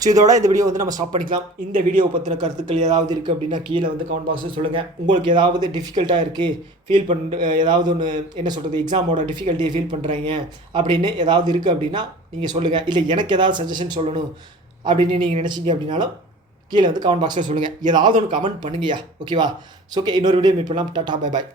ஸோ இதோட இந்த வீடியோ வந்து நம்ம ஸ்டாப் பண்ணிக்கலாம். இந்த வீடியோவை பற்றின கருத்துக்கள் ஏதாவது இருக்குது அப்படின்னா கீழே வந்து கமெண்ட் பாக்ஸில் சொல்லுங்கள். உங்களுக்கு ஏதாவது டிஃபிகல்ட்டாக இருக்குது, ஏதாவது ஒன்று என்ன சொல்கிறது, எக்ஸாமோட டிஃபிகல்ட்டியை ஃபீல் பண்ணுறீங்க அப்படின்னு ஏதாவது இருக்குது அப்படின்னா நீங்கள் சொல்லுங்கள். இல்லை எனக்கு ஏதாவது சஜஷன் சொல்லணும் அப்படின்னு நீங்கள் நினச்சிங்க அப்படின்னாலும் கீழே வந்து கமெண்ட் பாக்ஸில் சொல்லுங்கள். ஏதாவது ஒன்று கமெண்ட் பண்ணுங்கய்யா. ஓகேவா? ஸோ ஓகே, இன்னொரு வீடியோ மீட் பண்ணலாம். Tata, bye bye.